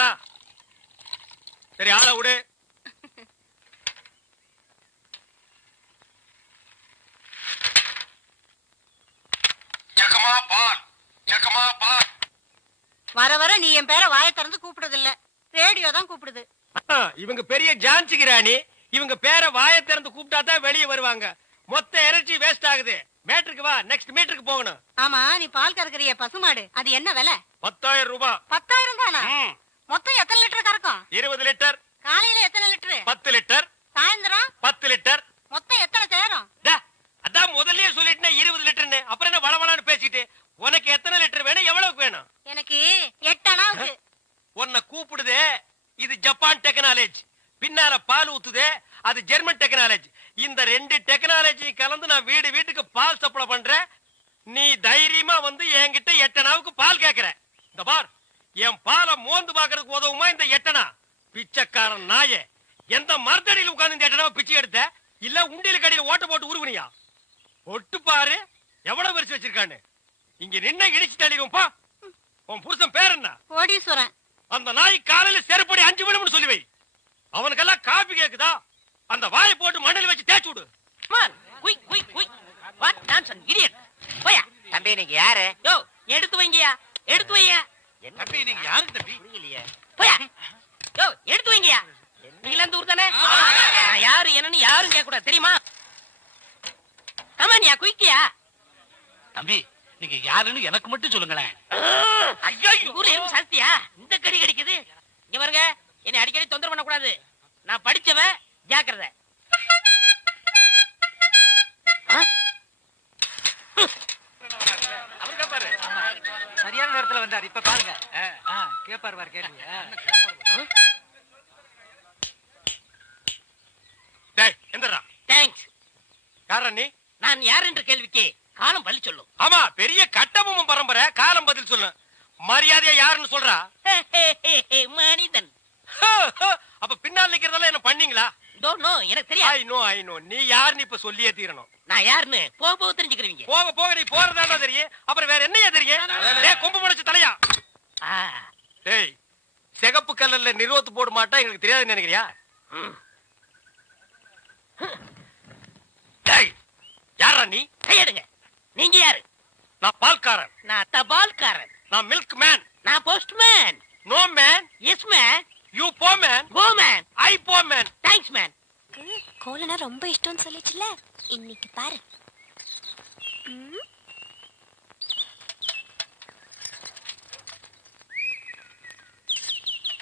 அவ்வளவுதான். சரி, ஆளை விடு. வர வர நீ என் பேரை வாயை திறந்து கூப்பிடுறது இல்ல, ரேடியோ தான் கூப்பிடுது. இவங்க பெரிய ஜான்சி கிராணி. இவங்க பேரை வாயை திறந்து கூப்பிட்டா தான் வெளியே வருவாங்க. மொத்த எனர்ஜி வேஸ்ட் ஆகுது. மேட்ருக்கு வா, நெக்ஸ்ட் மீட்டருக்கு போகணும். ஆமா, நீ பால் கறக்குறிய பசுமாடு, அது என்ன விலை? 10,000 ரூபாய். 10,000 தானா? மொத்தம் எத்தனை லிட்டர் கறக்கும்? 20 லிட்டர். காலையில எத்தனை லிட்டர்? 10 லிட்டர். சாயந்தரம் 10 லிட்டர். மொத்தம் எத்தனை சேரும்? அதான் முதல்லயே சொல்லிட்டேன் 20 லிட்டர்னு. அப்புறம் என்ன வளவளான்னு பேசிட்டு? உனக்கு எத்தனை லிட்டர் வேணும், எவ்வளவுக்கு வேணும்? எனக்கு 8 அணாவுக்கு. உன்னை கூப்பிடுதே, இது ஜப்பான் டெக்னாலஜி. பின்னால பால் ஊத்துதே, அது ஜெர்மன் டெக்னாலஜி. இந்த 2 டெக்னாலஜி கலந்து நான் வீடு வீட்டுக்கு பால் சப்ளை பண்றேன். நீ தைரியமா வந்து என்கிட்ட 8 அணாவுக்கு பால் கேக்குற. இந்த பார், என் பாலை மோந்து பாக்குறதுக்கு உதவுமா இந்த 8 அணா? பிச்சைக்காரன் நாயே, எந்த மரத்தடியில் உட்கார்ந்து இந்த 8 அணாவை பிச்சை எடுத்த? இல்ல உண்டியல் கடையில் ஓட்ட போட்டு உருவனியா? ஒட்டு பாரு எவ்வளவு வரிசை வச்சிருக்கான்னு. இங்க நின்ன இடிச்சு தள்ளிடும். பா, உன் புருஷன் பேர் என்ன? கோடீஸ்வரன். அந்த நாய் காலையில செருப்படி 5 விழும்னு சொல்லி வை. அவனுக்கெல்லாம் காபி கேக்குதா? அந்த வாயை போட்டு மண்ணில் வச்சு தேய்ச்சு விடு. தம்பி நீங்க யாரு? யோ, எடுத்து வைங்கயா, எடுத்து வைங்க. தம்பி நீங்க யாரு தம்பி? போயா, யோ, எடுத்து வைங்கயா. நீங்க இந்த ஊர் தானே? நான் யாரு என்னன்னு யாரும் கேட்க கூடாது, தெரியுமா? ஆமானியா, குயிக்கியா. தம்பி நீங்க யாருன்னு எனக்கு மட்டும் சொல்லுங்களேன். ஐயோ, ஊர்ல எறும்பு சாஸ்தியா இந்த கடி கடிக்குது. இங்க பாருங்க, என்னை அடிக்கடி தொந்தரவு பண்ண கூடாது. நான் படிச்சவன், ஜாக்கிரதை. சரியான நேரத்துல வந்தார். இப்ப பாருங்க, கேப்பார் பாரு கேள்வி. எந்தரா? தேங்க்ஸ். யாரா நீ? நான் யார் என்ற கேள்விக்கு காலம் பதில் சொல்லும். ஆமா, பெரிய கட்டபொம்மன் பரம்பரை. காலம் பதில் சொல்லு. மரியாதையா யாருன்னு சொல்றா? மனிதன். அப்ப பின்னால் நிக்கிறதெல்லாம் என்ன பண்ணீங்களா? எனக்கு தெரியாது. ஐ நோ நீ யாருன்னு இப்ப சொல்லியே தீரணும். நான் யாருன்னு போக போக தெரிஞ்சுக்கிறீங்க. போக போக நீ போறதாண்டா தெரியும். அப்புறம் வேற என்னையா தெரியும்? டேய், கொம்பு முளைச்ச தலையா. டேய், சிகப்பு கலர்ல நிறுவத்து போட மாட்டா எங்களுக்கு தெரியாதுன்னு நினைக்கிறியா? டேய், யாரா நீ? கையெடுங்க. நீங்க யாரு? நான் பால்காரன். நான் தபால்காரன். நான் மில்க் மேன். நான் postman. No man. Yes man. You போ மேன். Go man. ஐ போ மேன். Thanks man. கோலனா ரொம்ப இஷ்டம்னு சொல்லிச்சுல, இன்னைக்கு பாரு.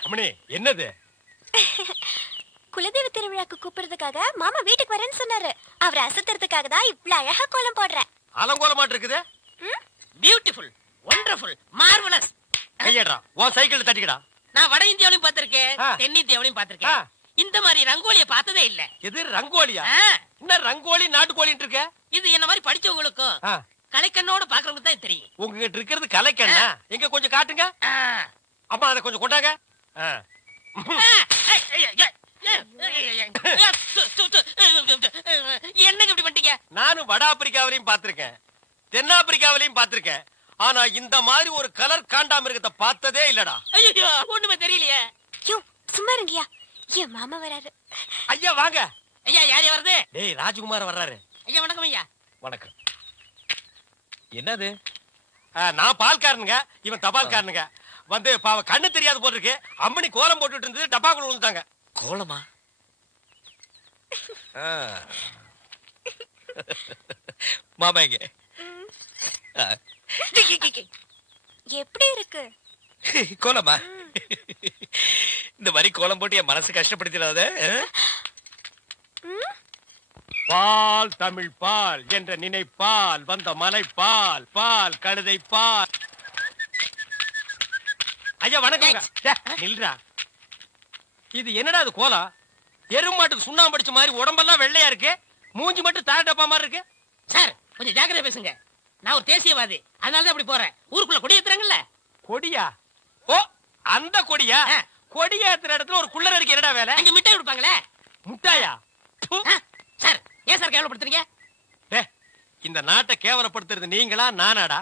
அம்மணி, என்னது? குலதெய்வ திருவிழாக்கு கூப்பிடுறதுக்காக மாமா வீட்டுக்கு வரேன்னு சொன்னாரு. அவரை அசத்துறதுக்காக தான் இவ்வளவு அழகா கோலம் போடுறேன். அலங்கோலமாட்டு இருக்குது. Beautiful, wonderful, marvellous. கையடா, உன் சைக்கிள் தட்டிக்கடா. நான் வட இந்தியாவிலையும் பார்த்திருக்கேன், தென்னிந்தியாவிலையும் பார்த்திருக்கேன். இந்த மாதிரி ரங்கோலிய பார்த்ததே இல்ல. எது ரங்கோலியா? என்ன ரங்கோலி நாட்டுக்கோலின்னு இருக்க? இது என்ன மாதிரி படிச்சவங்களுக்கும் கலைக்கண்ணோட பாக்குறவங்களுக்கு தான் தெரியும். உங்ககிட்ட இருக்கிறது கலைக்கண்ணா? எங்க கொஞ்சம் காட்டுங்க. அம்மா அதை கொஞ்சம் கொண்டாங்க. என்னங்க இப்படி பண்ணிட்டீங்க? நானும் வட ஆப்பிரிக்காவிலையும் பார்த்திருக்கேன், தென்னாப்பிரிக்காவிலையும் பார்த்திருக்கேன். ஆனா இந்த மாதிரி ஒரு கலர் காண்டாமிருகத்தை பார்த்ததே இல்லடா. ஐயோ, ஒண்ணுமே தெரியலையே. சும்மா இருங்கயா, என் மாமா வராரு. ஐயா வாங்க. ஐயா, யார் வருது? டேய், ராஜ்குமார் வர்றாரு. ஐயா வணக்கம். ஐயா வணக்கம். என்னது? நான் பால்காரனுங்க, இவன் தபால்காரனுங்க. வந்து பாவ கண்ணு தெரியாது போல இருக்கு. அம்மணி கோலம் போட்டுட்டு இருந்தது, டப்பாக்குள்ள விழுந்துட்டாங்க. கோலமா? மாமா இங்க எப்படி இருக்கு கோலமா? இந்த மாதிரி கோலம் போட்டு என் மனசு கஷ்டப்படுத்திடாத. பால் தமிழ் பால் என்ற நினைப்பால் வந்த மலை பால், பால் கழுதை பால். ஐயா வணக்கம். நில்றா. இது என்னடா இது கோலம்? எருமாட்டுக்கு சுண்ணாம்பு அடிச்ச மாதிரி உடம்பெல்லாம் வெள்ளையா இருக்கு, மூஞ்சி மட்டும் தார டப்பா மாதிரி இருக்கு. சார், கொஞ்சம் ஜாக்கிரதை பேசுங்க. நான் ஒரு தேசியவாதி, அதனாலதான் அப்படி போறேன். ஊருக்குள்ள கொடி ஏத்துறாங்கல்ல. கொடியா? ஓ, அந்த கொடியா? கொடி ஏத்துற இடத்துல ஒரு குள்ளர் இருக்கு, என்னடா வேலை? அங்க மிட்டாய் கொடுப்பாங்களே. முட்டாயா? சார், ஏன் சார் கேவலப்படுத்துறீங்க? இந்த நாட்டை கேவலப்படுத்துறது நீங்களா நானாடா?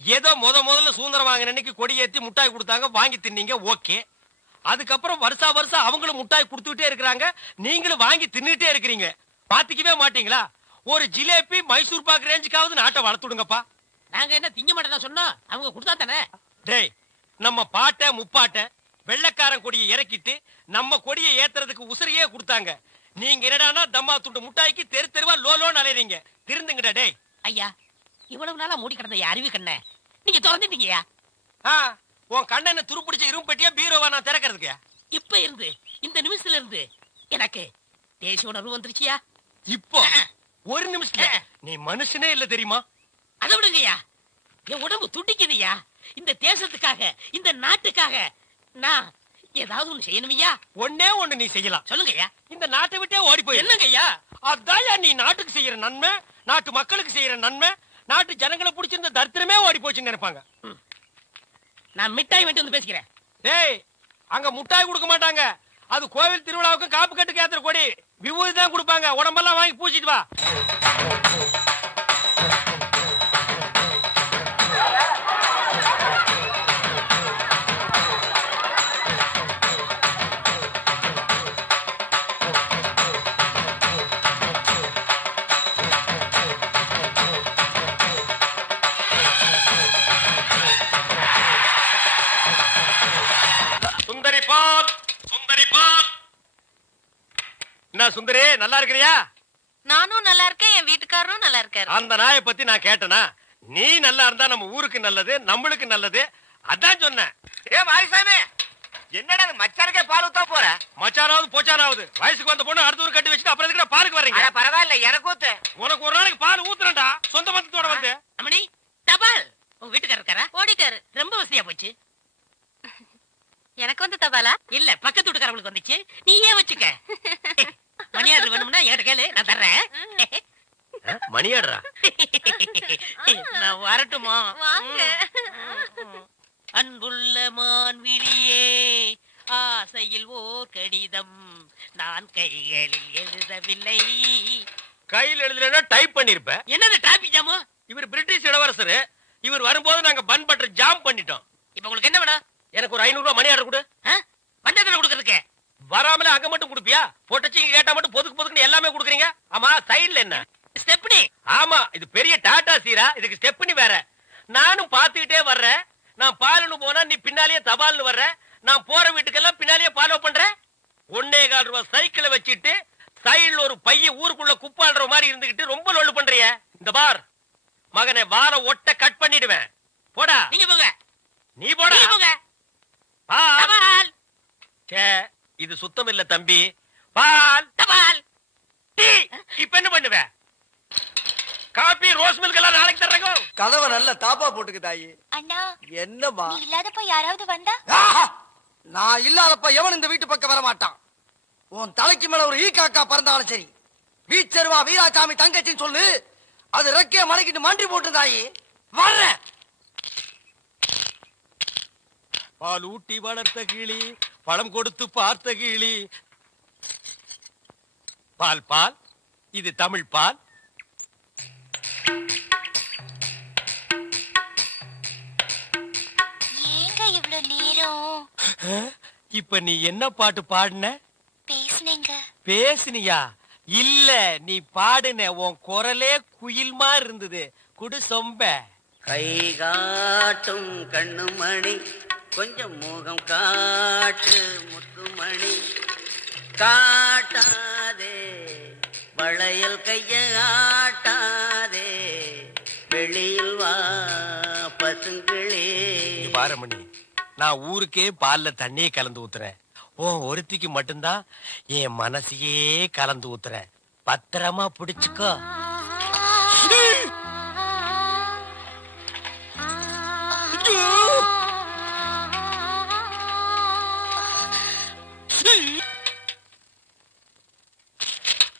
ஏதோ முதல்ல சுதந்திரம் வாங்கின அன்னைக்கு கொடி ஏத்தி முட்டாய் கொடுத்தாங்க, வாங்கி தின்னீங்க, ஓகே. அதுக்கப்புறம் வருஷா வருஷம் அவங்களும் முட்டாய் கொடுத்துட்டே இருக்கிறாங்க, நீங்களும் வாங்கி தின்னுட்டே இருக்கிறீங்க. பாத்துக்கவே மாட்டீங்களா? ஒரு ஜிலேபி மைசூர் பாக்கு ரேஞ்சுக்காவது நாட்டை வளர்த்துடுங்கப்பா. நாங்க என்ன திங்க மாட்டேன் சொன்னோம், அவங்க கொடுத்தா தானே. டேய், நம்ம பாட்ட முப்பாட்ட வெள்ளக்காரன் கொடியை இறக்கிட்டு நம்ம கொடியை ஏத்துறதுக்கு உசிரியே கொடுத்தாங்க. நீங்க என்னடானா தம்மா துண்டு முட்டாய்க்கு தெரு தெருவா லோலோன்னு அலையறீங்க. திருந்துங்கடா டேய். ஐயா, இவ்வளவு நாளா மூடி கிடந்த அறிவு கண்ண நீங்க திறந்துட்டீங்கயா. உன் கண்ணனை துருப்பிடிச்ச இரும்பட்டியா பீரோவா நான் திறக்கிறதுக்கு? இப்ப இருந்து இந்த நிமிஷத்துல இருந்து எனக்கு தேசிய உணர்வு வந்துருச்சியா. இப்போ ஒரு நிமிஷத்துல நீ மனுஷனே இல்ல தெரியுமா? அதை விடுங்கய்யா, என் உடம்பு துடிக்குதுயா. இந்த தேசத்துக்காக, இந்த நாட்டுக்காக நான் ஏதாவது ஒண்ணு செய்யணுமையா. ஒன்னே ஒண்ணு நீ செய்யலாம். சொல்லுங்கய்யா. இந்த நாட்டை விட்டே ஓடி போய். என்னங்கய்யா? அதான் நீ நாட்டுக்கு செய்யற நன்மை, நாட்டு மக்களுக்கு செய்யற நன்மை, நாட்டு ஜனங்களை பிடிச்சிருந்த தரித்திரமே ஓடி போச்சுன்னு நினைப்பாங்க. நான் மிட்டாய் வேண்டி வந்து பேசிக்கிறேன். டேய், அங்க முட்டாய் கொடுக்க மாட்டாங்க. அது கோவில் திருவிழாவுக்கும் காப்பு கட்டுக்கு ஏத்துற கொடி. விபூதி தான் கொடுப்பாங்க. உடம்பெல்லாம் வாங்கி பூச்சிட்டு வா. சுந்தரி பால், சுந்தரி பால். என்ன சுந்தரி, நல்லா இருக்கிறியா? நானும் நல்லா இருக்கேன், என் வீட்டுக்காரரும் நல்லா இருக்காரு. அந்த நாயை பத்தி நான் கேட்டனா? நீ நல்லா இருந்தா நம்ம ஊருக்கு நல்லது, நம்மளுக்கு நல்லது. அதான் சொன்னேன். மாரிசாமி, என்னடா மச்சானுக்கே பால் ஊத்தா போற? மச்சானாவது போச்சானாவது வயசுக்கு வந்த பொண்ணு அடுத்த ஊர் கட்டி வச்சுட்டு அப்புறம் எதுக்கு பாலுக்கு வர்றீங்க? பரவாயில்ல, எனக்கு ஊத்து. உனக்கு ஒரு நாளைக்கு பால் ஊத்துறேன்டா, சொந்த பந்தத்தோட வந்து. அம்மணி, தபால். உங்க வீட்டுக்காரர் இருக்காரா? ஓடிட்டாரு. ரொம்ப வசதியா போச்சு. எனக்கு வந்து தபாலா? இல்ல, பக்கத்து வீட்டுக்காரங்களுக்கு வந்துச்சு. நீ ஏன் வச்சுக்க. மணியாடு வேணும்னா என்கிட்ட கேளு, நான் தர்றேன். மணியாடுறா? நான் வரட்டுமா? வாங்க. அன்புள்ள மான்விழியே, ஆசையில் ஓர் கடிதம் நான் கைகளில் எழுதவில்லை. கையில் எழுதுனா டைப் பண்ணிருப்ப. என்னது டிராபிக் ஜாமு? இவர் பிரிட்டிஷ் இளவரசர். இவர் வரும்போது நாங்க பன் பட்டர் ஜாம் பண்ணிட்டோம். இப்ப உங்களுக்கு என்ன வேணும்? எனக்கு ஒரு 500 ரூபாய் மணி ஆர்டர் கொடு. பண்டத்துல கொடுக்கறதுக்கு வராமல அங்க மட்டும் கொடுப்பியா? போட்டச்சிங்க கேட்டா மட்டும் பொதுக்கு பொதுக்குன்னு எல்லாமே கொடுக்குறீங்க. ஆமா, சைடுல என்ன? ஸ்டெப்னி. ஆமா, இது பெரிய டாடா சீரா, இதுக்கு ஸ்டெப்னி வேற. நானும் பாத்துக்கிட்டே வர்றேன். நான் பாலுன்னு போனா நீ பின்னாலேயே தபால்னு வர்ற. நான் போற வீட்டுக்கெல்லாம் பின்னாலேயே ஃபாலோ பண்ற. 1.25 ரூபாய் சைக்கிளை வச்சுட்டு சைடுல ஒரு பைய ஊருக்குள்ள குப்பாடுற மாதிரி இருந்துகிட்டு ரொம்ப லொல்லு பண்றிய. இந்த பார் மகனை, வார ஒட்ட கட் பண்ணிடுவேன். போடா. நீங்க போங்க. நீ போடா. நீங்க போங்க. பால். சே, இது சுத்தம் இல்ல தம்பி. பால். தபால். டீ. இப்ப என்ன பண்ணுவ? காபி, ரோஸ் மில்க் எல்லாம் நாளைக்கு தர்றேங்க. கதவை நல்ல தாப்பா போட்டுக்கு தாயி. அண்ணா, என்னம்மா? நீ இல்லாதப்ப யாராவது வந்தா? ஆஹா! நான் இல்லாதப்ப எவன் இந்த வீட்டு பக்கம் வர மாட்டான். உன் தலைக்கு மேல ஒரு ஈ காக்கா பறந்தாலும் சரி, வீச்சருவா வீராசாமி தங்கச்சின்னு சொல்லு. அது ரெக்கைய மலைக்கிட்டு மண்டி போட்டு தாயி வர்றேன். பால் ஊட்டி வளர்த்த கிளி, பழம் கொடுத்து பார்த்த கிளி. பால் பால், இது தமிழ் பால். ஏங்க இவ்ளோ நேரம்? இப்ப நீ என்ன பாட்டு பாடுன? பேசுனீங்க. பேசுனியா? இல்ல, நீ பாடுன. உன் குரலே குயில் மாதிரி இருந்தது. குடு சொம்ப. கை காட்டும் கண்ணுமணி, கொஞ்சம் முகம் காட்டு முத்துமணி. காட்டாதே வளையல் கைய ஆட்டாதே, வெளியில் வா பசுங்களே. பாரமணி, நான் ஊருக்கே பால்ல தண்ணியே கலந்து ஊத்துறேன். உன் ஒருத்திக்கு மட்டும்தான் என் மனசையே கலந்து ஊத்துறேன். பத்திரமா பிடிச்சுக்கோ.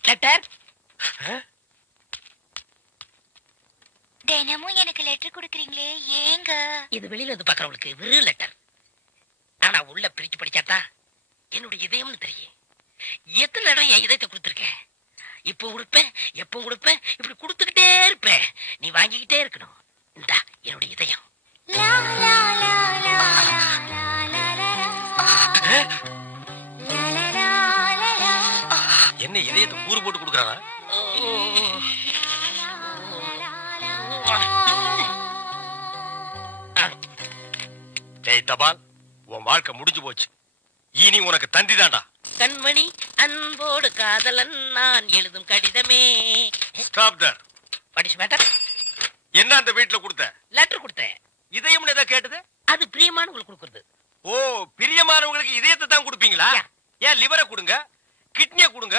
லெட்டர். தினமும் எனக்கு லெட்டர் கொடுக்கறீங்களே, ஏங்க? இது வெளியில இருந்து பாக்குறவங்களுக்கு வெறும் லெட்டர். ஆனா உள்ள பிரிச்சு படிச்சாதான் என்னுடைய இதயம்னு தெரியும். எத்தனை இடம் என் இதயத்தை கொடுத்துருக்கேன். இப்போ கொடுப்பேன், எப்போ கொடுப்பேன், இப்படி கொடுத்துக்கிட்டே இருப்பேன். நீ வாங்கிக்கிட்டே இருக்கணும். இந்தா என்னுடைய இதயம். லா லா லா லா லா லா லா லா. என்ன இதயத்தை கூறு போட்டு கொடுக்குறாங்க? டேய் தபால், உன் வாழ்க்கை முடிஞ்சு போச்சு. இனி உனக்கு தந்தி தான்டா. கண்மணி அன்போடு காதலன் நான் எழுதும் கடிதமே. Stop there. படிச்சு மேட்டர். என்ன அந்த வீட்டுல கொடுத்த? லெட்டர் கொடுத்தேன். இதயம்னு ஏதோ கேட்டது? அது பிரியமானவங்களுக்கு கொடுக்குறது. ஓ, பிரியமானவங்களுக்கு இதயத்தை தான் கொடுப்பீங்களா? ஏன் லிவரை கொடுங்க, கிட்னியை கொடுங்க,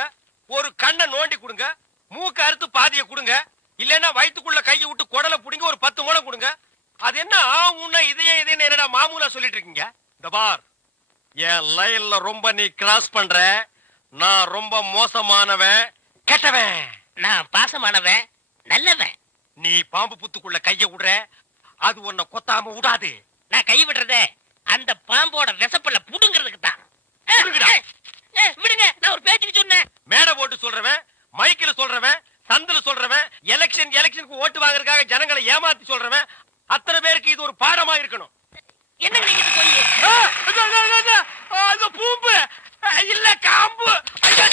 ஒரு கண்ணை நோண்டி கொடுங்க, மூக்க அறுத்து பாதியை கொடுங்க, இல்லன்னா வயித்துக்குள்ள கையை விட்டு குடலை புடிங்க ஒரு 10 முழம் கொடுங்க. அது என்ன ஆகும்னா இதயம் என்னடா மாமூலா சொல்லிட்டு இருக்கீங்க? இந்த பார், என் லைன்ல ரொம்ப நீ கிராஸ் பண்ற. நான் ரொம்ப மோசமானவன், கெட்டவன். நான் பாசமானவன், நல்லவன். நீ பாம்பு புத்துக்குள்ள கைய விடுற, அது உன்னை கொத்தாம விடாது. நான் கை விடுறதே அந்த பாம்போட விசப்பல்ல புடுங்கிறதுக்கு தான். விடுங்க, நான் ஒரு பேச்சுக்கு சொன்னேன். மேடை போட்டு சொல்றவன், மைக்கில் சொல்றவன், சந்தில சொல்றவன், எலெக்ஷனுக்கு ஓட்டு வாங்குறதுக்காக ஜனங்களை ஏமாத்தி சொல்றவன், அத்தனை பேருக்கு இது ஒரு பாடமா இருக்கணும். என்ன நீங்க போய் அது பூம்பு இல்ல காம்பு,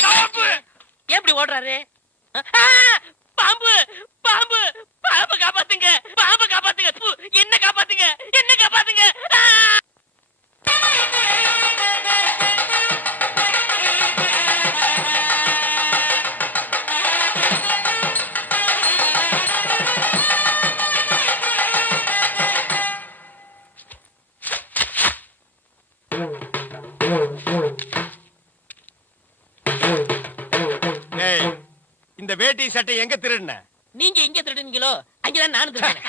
காம்பு. எப்படி ஓடுறாரு? பாம்பு பாம்பு பாம்பு காப்பாத்துங்க, பாம்பு காப்பாத்துங்க, என்ன காப்பாத்துங்க, என்ன காப்பாத்துங்க. இந்த வேட்டி சட்டை எங்க திருடுன? நீங்க எங்க திருடுனீங்களோ அங்கதான் நானும் திருடுனேன்.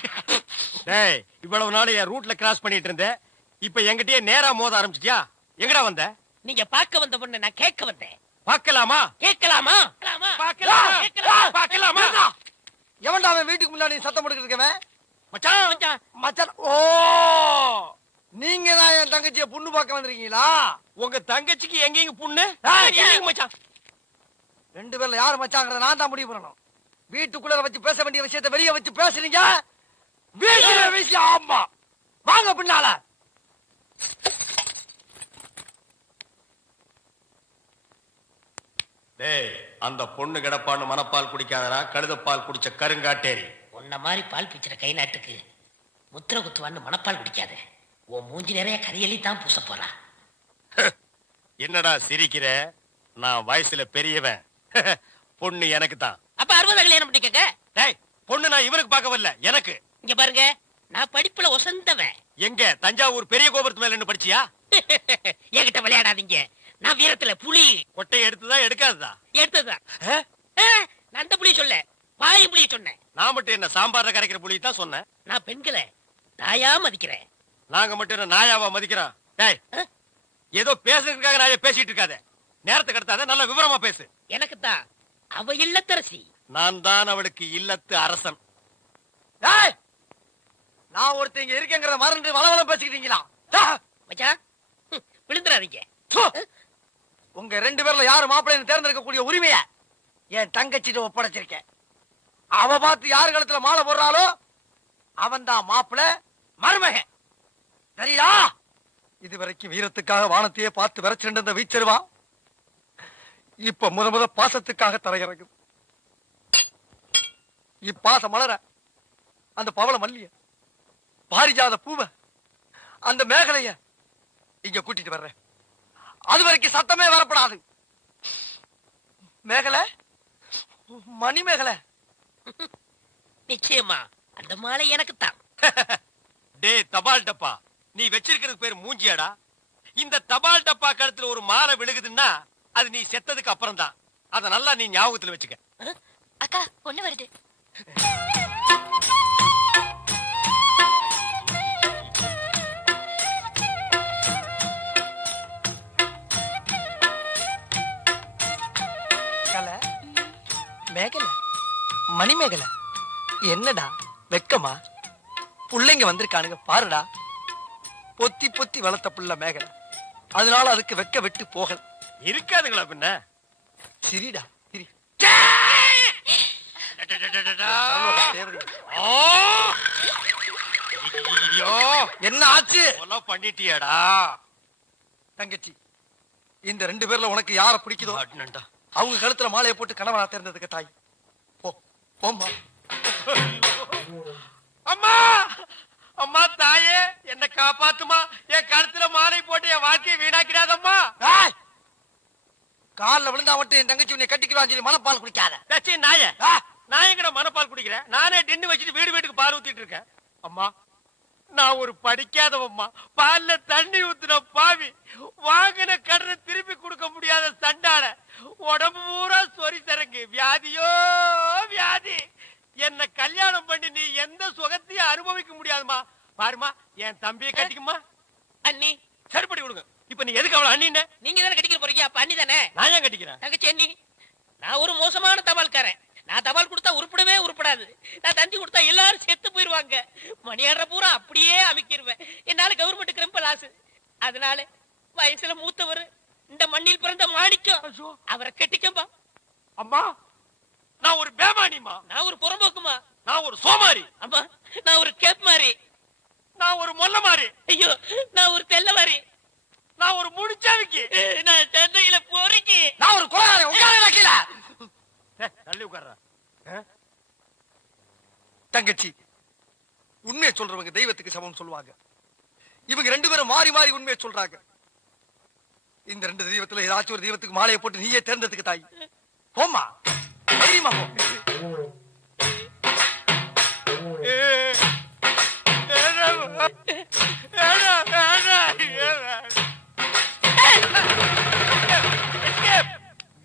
டேய், இவ்வளவு நாள் என் ரூட்ல கிராஸ் பண்ணிட்டு இருந்தேன், இப்ப என்கிட்டயே நேரா மோத ஆரம்பிச்சிட்டியா? எங்கடா வந்த? நீங்க பார்க்க வந்த பொண்ணு நான் கேட்க வந்தேன். பார்க்கலாமா? கேட்கலாமா? பார்க்கலாமா? எவன்டா அவன் வீட்டுக்கு முன்னாடி சத்தம் போட்டுக்கிட்டு மச்சான், மச்சான், மச்சான்? ஓ, நீங்க தான் என் தங்கச்சிய பொண்ணு பார்க்க வந்திருக்கீங்களா? உங்க தங்கச்சிக்கு எங்கேயும் புண்ணு? ஏய், மச்சான், 2 பேர்ல யாரு மச்சாங்கிறத நான் தான் முடிவு பண்ணணும். வீட்டுக்குள்ள வச்சு பேச வேண்டிய விஷயத்தை வெளியே வச்சு பேசுறீங்க. வீட்டுல விஷயம். ஆமா, வாங்க பின்னால. டேய், அந்த பொண்ணு கிடப்பான்னு மனப்பால் குடிக்காதரா, கழுதப்பால் குடிச்ச கருங்காட்டேரி. உன்ன மாதிரி பால் பிச்சுற கை நாட்டுக்கு முத்திர குத்துவான்னு மனப்பால் குடிக்காத. உன் மூஞ்சி நிறைய கரியலி தான் பூச போறா. என்னடா சிரிக்கிற? நான் வயசுல பெரியவன். பொண்ணு எனக்கு தான். அப்ப 60 கல்யாணம் பண்ணிக்கங்க. டேய், பொண்ணு நான் இவனுக்கு பார்க்க வரல, எனக்கு. இங்க பாருங்க, நான் படிப்புல ஒசந்தவன். எங்க தஞ்சாவூர் பெரிய கோபுரத்து மேல என்ன படிச்சியா? என்கிட்ட விளையாடாதீங்க. நான் வீரத்துல புலி. கொட்டையை எடுத்துதான் எடுக்காததா? எடுத்ததுதான். நான் அந்த புலி சொல்ல, பாய் புலி சொன்னேன். நான் மட்டும் என்ன சாம்பார்ல கரைக்கிற புலி தான் சொன்னேன். நான் பெண்களை தாயா மதிக்கிறேன். நாங்க மட்டும் என்ன நாயாவா மதிக்கிறோம்? டேய், ஏதோ பேசுறதுக்காக நாய பேசிட்டு இருக்காத. நேரத்தை கடத்தாத, நல்ல விவரமா பேசு. எனக்கு தான் அவ இல்லத்தரசி. நான் தான் அவளுக்கு இல்லத்து அரசன். டேய், நான் ஒருத்தங்க இருக்கேங்கிறத மறந்து வளவளம் பேசிக்கிட்டீங்களா? மச்சான், விழுந்துறாதீங்க. உங்க 2 பேர்ல யாரு மாப்பிள்ளைன்னு தேர்ந்தெடுக்கக்கூடிய உரிமைய என் தங்கச்சிட்டு ஒப்படைச்சிருக்கேன். அவ பார்த்து யாரு கழுத்துல மாலை போடுறாளோ அவன் தான் மாப்பிள்ளை, மருமகன். சரியா? இதுவரைக்கும் வீரத்துக்காக வானத்தையே பார்த்து விரைச்சிட்டு இருந்த வீச்சருவா இப்ப முத பாசத்துக்காக தரையிறங்குது. இப்பாசம் மலர அந்த பவள மல்லிய, பாரிஜாத பூவ, அந்த மேகலைய இங்க கூட்டிட்டு வர்றேன். அது வரைக்கும் சத்தமே வரப்படாது. மேகலை, மணி மேகலை. நிச்சயமா அந்த மாலை எனக்கு தான். டேய் தபால் டப்பா, நீ வச்சிருக்கிறது பேர் மூஞ்சியாடா? இந்த தபால் டப்பா கழுத்துல ஒரு மாலை விழுகுதுன்னா அது நீ செத்ததுக்கு அப்புறம் தான். அத நல்லா நீ ஞாபகத்துல வச்சுக்க. அக்கா, பொண்ணு வருது. மேகலை, மணி மேகலை, என்னடா வெக்கமா? புள்ளைங்க வந்திருக்கானுங்க பாருடா. பொத்தி பொத்தி வளர்த்த புள்ள மேகலை, அதனால அதுக்கு வெக்க விட்டு போகல. இருக்காதுங்களா பின்ன? சிரிடா சிரி. ஐயோ, என்ன ஆச்சு? பண்ணிட்டியாடா? தங்கச்சி, இந்த 2 பேர்ல உனக்கு யார பிடிக்குதோ அண்ணன்டா. அவங்க கழுத்துல மாலையை போட்டு கணவனா தேர்ந்ததுக்கு தாய். போ போம்மா. அம்மா அம்மா தாயே என்ன காப்பாத்துமா. என் கழுத்துல மாலை போட்டு என் வாழ்க்கையை வீணாக்கிடாதம்மா. ஏய்! கால்ல விழுந்தா மட்டும் என் தங்கச்சி உன்னை கட்டிக்கிறான்னு சொல்லி மனப்பால் குடிக்காத. தச்சி நாயே, ஆ! நான் எங்கட மனப்பால் குடிக்கிறேன்? நானே டின்னு வச்சுட்டு வீடு வீட்டுக்கு பால் ஊத்திட்டு இருக்கேன். அம்மா நான் ஒரு படிக்காதவம்மா, பால்ல தண்ணி ஊத்துன பாவி, வாங்கின கடனை திருப்பி கொடுக்க முடியாத சண்டால, உடம்பு பூரா சொறி சரங்கு, வியாதியோ வியாதி. என்ன கல்யாணம் பண்ணி நீ எந்த சுகத்தையும் அனுபவிக்க முடியாதுமா. பாருமா என் தம்பியை கட்டிக்குமா. அண்ணி சரிப்படி கொடுங்க. இப்ப நீ எதுக்கு அவளை அண்ணின்னு? நீங்க தானே கட்டிக்க போறீங்க, அப்ப அண்ணி தானே. நான் ஏன் கட்டிக்கிறேன்? தங்கச்சி அண்ணி, நான் ஒரு மோசமான தபால்காரன். நான் தபால் கொடுத்தா உருப்படவே உருப்படாது. நான் தந்தி கொடுத்தா எல்லாரும் செத்து போயிருவாங்க. மணியாடுற பூரா அப்படியே அமைக்கிருவேன். என்னால கவர்மெண்ட் ரொம்ப லாஸ். அதனால வயசுல மூத்தவர், இந்த மண்ணில் பிறந்த மாணிக்கம், அவரை கட்டிக்கம்பா. அம்மா நான் ஒரு பேமானிமா, நான் ஒரு புறம்போக்குமா, நான் ஒரு சோமாரி, அம்மா நான் ஒரு கேப் மாதிரி, நான் ஒரு மொல்ல மாறி, ஐயோ நான் ஒரு தெல்ல மாதிரி, நான் ஒரு முடிச்சாவிக்கு, நான் தந்தையில போறீங்க, நான் ஒரு கொலைகாரன். உட்கார கீழ. தள்ளி உட்கார்ற. தங்கச்சி, உண்மையை சொல்றவங்க தெய்வத்துக்கு சமம் சொல்லுவாங்க. இவங்க 2 பேரும் மாறி மாறி உண்மையை சொல்றாங்க. இந்த 2 தெய்வத்துல ஏதாச்சும் ஒரு தெய்வத்துக்கு மாலையை போட்டு நீயே தேர்ந்ததுக்கு தாய். போம்மா, தைரியமா போ.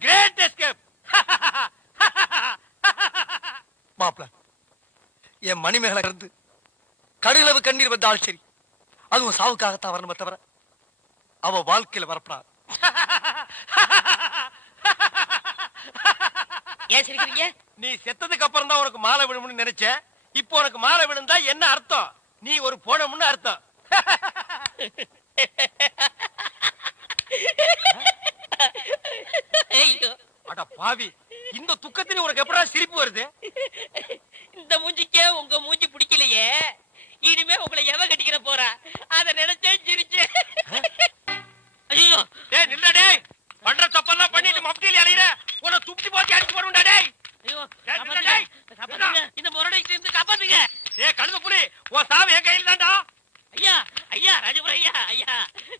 Great escape. மாப்ள, என் மணிமேகலை இருந்து கடுகளவு கண்ணீர் வந்தால் சரி, அதுவும் சாவுக்காகத்தான் வரணுமே தவிர அவ வாழ்க்கையில வரப்படாது. ஏன் சிரிக்கிறீங்க? நீ செத்ததுக்கு அப்புறம் தான் உனக்கு மாலை விழும்னு நினைச்ச. இப்போ உனக்கு மாலை விழுந்தா என்ன அர்த்தம்? நீ ஒரு போனமுன்னு அர்த்தம். ஐயோ அட பாவி, இந்த துக்கத்திலே உனக்கு எப்படா சிரிப்பு வருது? இந்த மூஞ்சிக்கே உங்க மூஞ்சி பிடிக்கலையே, இனிமே உங்களை எவ கட்டிக்கிற போறா, அத நினைச்சே சிரிச்சேன். ஐயோ டேய் நில்ல டேய், பண்ற தப்பெல்லாம் பண்ணிட்டு மப்டியில அலையற, உன்னை துப்பி போட்டு அடிச்சு போடுடா டேய். ஐயோ டேய், காப்பாத்துங்க, டேய். காப்பாத்துங்க, இந்த முரடைக்கு இருந்து காப்பாத்துங்க. டேய் கழுத புலி, உன் சாவு என் கையில தான்டா. ஐயா ஐயா ராஜபுரம் ஐயா, ஐயா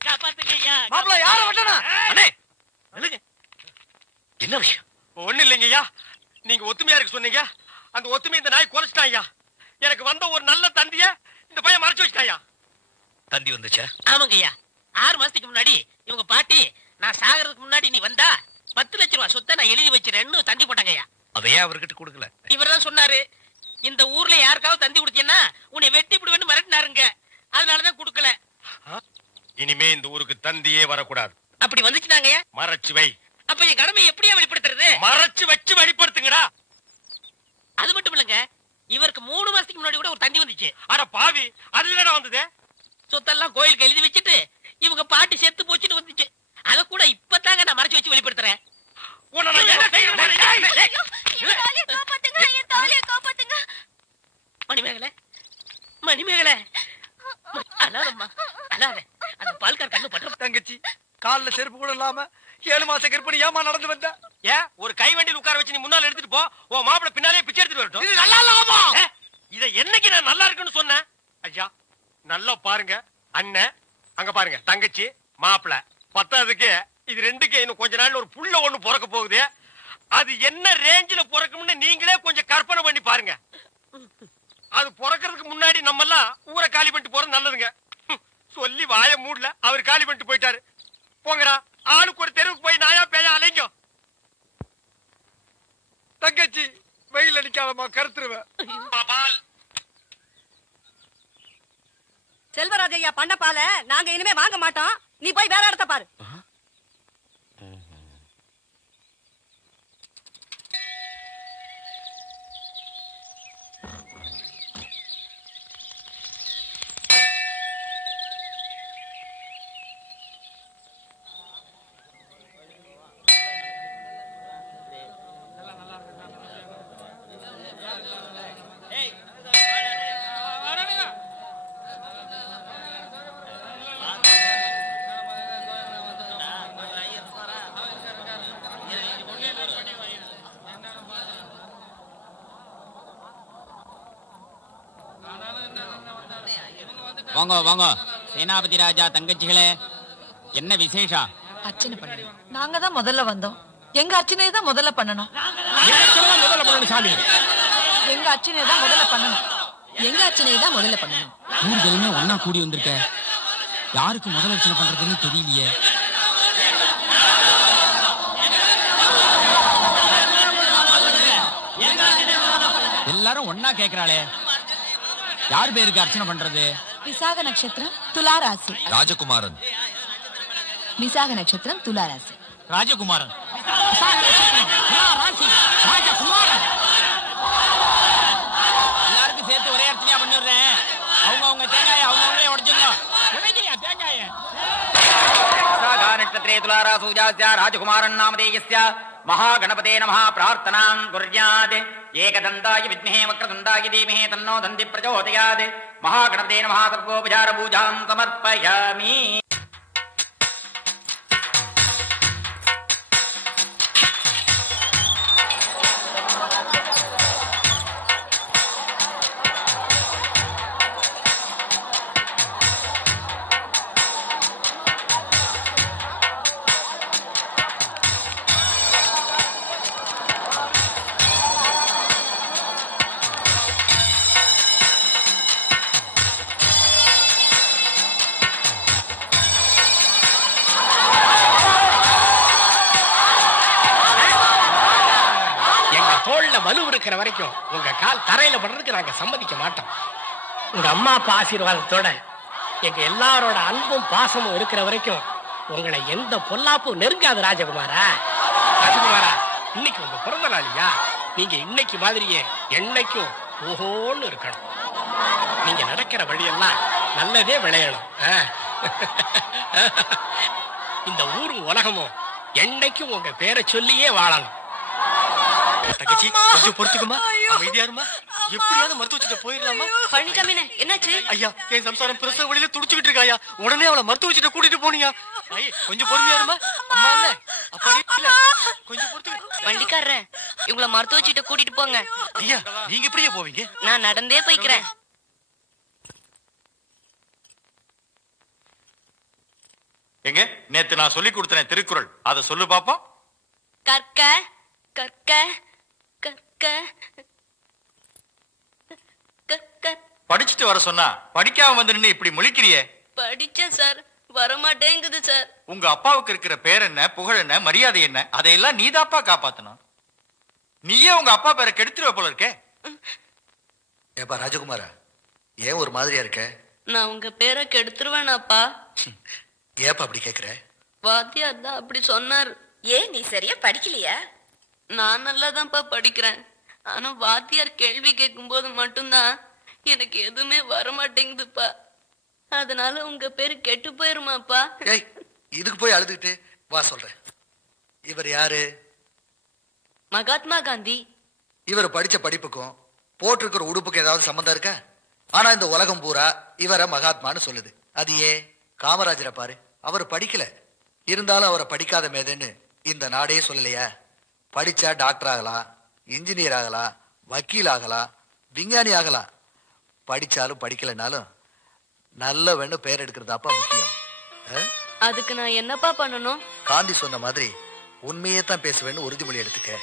காப்பாத்துங்க ஐயா. மாப்ள, யார வட்டனா? அண்ணே நில்லுங்க. என்ன விஷயம்? ஒண்ணு இல்லைங்க ஐயா, நீங்க ஒத்துமையா இருக்க சொன்னீங்க. அந்த ஒத்துமை இந்த நாய் குறைச்சிட்டான் ஐயா. எனக்கு வந்த ஒரு நல்ல தந்திய இந்த பையன் மறைச்சு வச்சிட்டான் ஐயா. தந்தி வந்துச்சா? ஆமாங்க ஐயா, 6 மாசத்துக்கு முன்னாடி இவங்க பாட்டி, நான் சாகிறதுக்கு முன்னாடி நீ வந்தா 10 லட்சம் ரூபாய் சொத்தை நான் எழுதி வச்சிருன்னு தந்தி போட்டாங்க ஐயா. அதையே அவர்கிட்ட கொடுக்கல. இவர்தான் சொன்னாரு, இந்த ஊர்ல யாருக்காவது தந்தி கொடுத்தீங்கன்னா உன்னை வெட்டி விடுவேன்னு மிரட்டினாருங்க. அதனாலதான் கொடுக்கல. இனிமே இந்த ஊருக்கு தந்தியே வரக்கூடாது. அப்படி வந்துச்சுனாங்க ஐயா, மறைச்சு வை. அப்ப என் கடமையை எப்படியா வெளிப்படுத்துறது? மறைச்சு வச்சு வெளிப்படுத்துங்கடா. அது மட்டும் இல்லங்க, இவருக்கு 3 மாசத்துக்கு முன்னாடி கூட ஒரு தந்தி வந்துச்சு. அட பாவி, அது என்னடா வந்தது? சொத்தெல்லாம் கோயிலுக்கு எழுதி வச்சுட்டு இவங்க பாட்டி செத்து போச்சுட்டு வந்துச்சு. அத கூட இப்பதாங்க நான் மறைச்சு வச்சு வெளிப்படுத்துறேன். உன்னை நான் என்ன செய்யணும்? மணிமேகலை, மணிமேகலை, அழாதம்மா அழாத. அந்த பால்கார் கண்ணு பற்ற. தங்கச்சி, கால்ல செருப்பு கூட இல்லாம 7 மாச கர்ப்பிணி ஏமா நடந்து வந்த? ஏன் ஒரு கை வண்டியில் உட்கார வச்சு நீ முன்னால எடுத்துட்டு போ, உன் மாப்பிள பின்னாலே பிச்சை எடுத்துட்டு வரட்டும். இது நல்லா இல்லாமா? இத என்னைக்கு நான் நல்லா இருக்குன்னு சொன்னேன்? ஐயா நல்லா பாருங்க, அண்ணன் அங்க பாருங்க, தங்கச்சி மாப்பிள, பத்தாவதுக்கு இது 2க்கு இன்னும் கொஞ்ச நாள்ல ஒரு புள்ள ஒண்ணு பிறக்க போகுது. அது என்ன ரேஞ்சில பிறக்கும்னு நீங்களே கொஞ்சம் கற்பனை பண்ணி பாருங்க. அது பிறக்கிறதுக்கு முன்னாடி நம்ம எல்லாம் ஊரை காலி பண்ணிட்டு போறது நல்லதுங்க. சொல்லி வாய மூடல, அவர் காலி பண்ணிட்டு போயிட்டாரு. போங்கடா, ஆளுக்கு ஒரு தெருவுக்கு போய் நாயா பேயா அலைங்க. தங்கச்சி, வெயில் அடிக்காதமா, கருத்துருவேன். செல்வராஜையா பண்ண பால நாங்க இனிமே வாங்க மாட்டோம். நீ போய் வேற இடத்த பாரு. வாங்க வாங்க சேனாபதி ராஜா தங்கச்சிகளே, என்ன விசேஷம்? அர்ச்சனை பண்ணணும். நாங்க தான் முதல்ல வந்தோம். எங்க அர்ச்சனையை தான் முதல்ல பண்ணணும். முதல்ல பண்ணணும் சாமி. எங்க அர்ச்சனையை தான் முதல்ல பண்ணணும். எங்க அர்ச்சனையை தான் முதல்ல பண்ணணும். ஊர்களுமே ஒன்னா கூடி வந்திருக்க, யாருக்கு முதல் அர்ச்சனை பண்றதுன்னு தெரியலையே. எல்லாரும் ஒன்னா கேக்குறாளே, யார் பேருக்கு அர்ச்சனை பண்றது? விசாக நட்சத்திரம் துலா ராசி. ராஜகுமாரன். விசாக நட்சத்திரம் துலா ராசி. ராஜகுமாரன். எல்லாருக்கும் சேர்த்து ஒரே அர்ச்சனையா பண்ணிடுறேன். அவங்க தேங்காய அவங்களே உடைச்சுங்க. தேங்காய நட்சத்திரே துலாராசூஜாஸ்ய ராஜகுமாரன் நாமதேயஸ்ய மகாகணபதே நமः பிரார்த்தனாம் குர்யாத். ஏகதந்தாய வித்மஹே வக்ரதுண்டாய தீமஹி தன்னோ தந்தி பிரச்சோதயாத். மகாகணபதே நமः சர்வோபசார பூஜாம் சமர்ப்பயாமி. வலு இருக்கிற வரைக்கும் உங்க கால் தரையில படுறதுக்கு நாங்க சம்மதிக்க மாட்டோம். உங்க அம்மா அப்பா ஆசீர்வாதத்தோட எங்க எல்லாரோட அன்பும் பாசமும் இருக்கிற வரைக்கும் உங்களை எந்த பொல்லாப்பும் நெருங்காது. ராஜகுமாரா, இன்னைக்கு உங்க பிறந்த நாளியா, நீங்க இன்னைக்கு மாதிரியே என்னைக்கும் ஓஹோன்னு இருக்கணும். நீங்க நடக்கிற வழியெல்லாம் நல்லதே விளையணும். இந்த ஊரும் உலகமும் என்னைக்கும் உங்க பேரை சொல்லியே வாழணும். தங்கச்சி கொஞ்சம் பொறுத்துக்குமா, அமைதியாருமா. எப்படியாவது மருத்துவச்சிட்ட போயிடலாமா? பழனிசாமி என்னாச்சு? ஐயா, என் சம்சாரம் பிரசவ வழியில துடிச்சுக்கிட்டு இருக்காயா, உடனே அவளை மருத்துவச்சிட்ட கூட்டிட்டு போனியா? கொஞ்சம் பொறுமையாருமா. அம்மா இல்ல அப்படி இல்ல, கொஞ்சம் பொறுத்து. வண்டிக்காரர், இவங்கள மருத்துவச்சிட்ட கூட்டிட்டு போங்க. ஐயா, நீங்க எப்படியே போவீங்க? நான் நடந்தே போய்க்கிறேன். எங்க நேத்து நான் சொல்லி கொடுத்தேன் திருக்குறள், அதை சொல்லு பாப்போம். கற்க கற்க கற்க கற்க. படிச்சுட்டு வர சொன்னா படிக்காம வந்து நின்னு இப்படி முழிக்கிறியே. படிச்சேன் சார், வரமாட்டேங்குது சார். உங்க அப்பாவுக்கு இருக்கிற பேர் என்ன, புகழ் என்ன, மரியாதை என்ன, அதையெல்லாம் நீதாப்பா காப்பாத்தணும். நீயே உங்க அப்பா பேரை கெடுத்துருவ போல இருக்க. ஏப்பா ராஜகுமாரா, ஏன் ஒரு மாதிரியா இருக்க? நான் உங்க பேரை கெடுத்துருவேனாப்பா? ஏப்பா அப்படி கேக்குற? வாத்தியார் தான் அப்படி சொன்னார். ஏன் நீ சரியா படிக்கலையா? நான் நல்லாதான்ப்பா படிக்கிறேன். ஆனா வாத்தியார் கேள்வி கேட்கும் போது மட்டும்தான் எனக்கு எதுவுமே வரமாட்டேங்குதுப்பா. அதனால உங்க பேரு கெட்டு போயிருமாப்பா? ஏய், இதுக்கு போய் அழுதுகிட்டு வா சொல்றேன். இவர் யாரு? மகாத்மா காந்தி. இவர் படிச்ச படிப்புக்கும் போட்டிருக்கிற உடுப்புக்கும் ஏதாவது சம்பந்தம் இருக்கா? ஆனா இந்த உலகம் பூரா இவரை மகாத்மான்னு சொல்லுது. அது ஏன்? காமராஜரை பாரு, அவர் படிக்கல, இருந்தாலும் அவரை படிக்காத மேதைன்னு இந்த நாடே சொல்லலையா? படிச்சா டாக்டர் ஆகலாம், இன்ஜினியர் ஆகலாம், வக்கீல் ஆகலாம், விஞ்ஞானி ஆகலாம். படிச்சாலும் படிக்கலைனாலும் நல்லவன்னு பேர் எடுக்கிறதாப்பா முக்கியம். அதுக்கு நான் என்னப்பா பண்ணணும்? காந்தி சொன்ன மாதிரி உண்மையே தான் பேசுவேன்னு உறுதிமொழி எடுத்துக்க.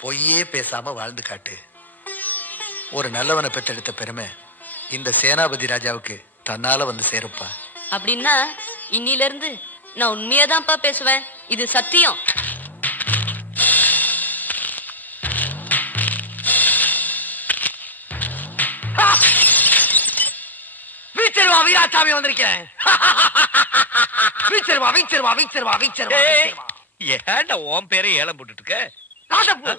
பொய்யே பேசாம வாழ்ந்து காட்டு. ஒரு நல்லவனை பெற்றெடுத்த பெருமை இந்த சேனாபதி ராஜாவுக்கு தன்னால வந்து சேருப்பா. அப்படின்னா இன்னில இருந்து நான் உண்மையாதான்ப்பா பேசுவேன். இது சத்தியம். வீச்சர்வா வீராசாமி வந்திருக்கேன். வீச்சர்வா வீச்சர்வா வீச்சர்வா வீச்சர்வா. ஏன்டா உன் பேரை ஏலம் போட்டுட்டு இருக்க? ராஜப்பூ,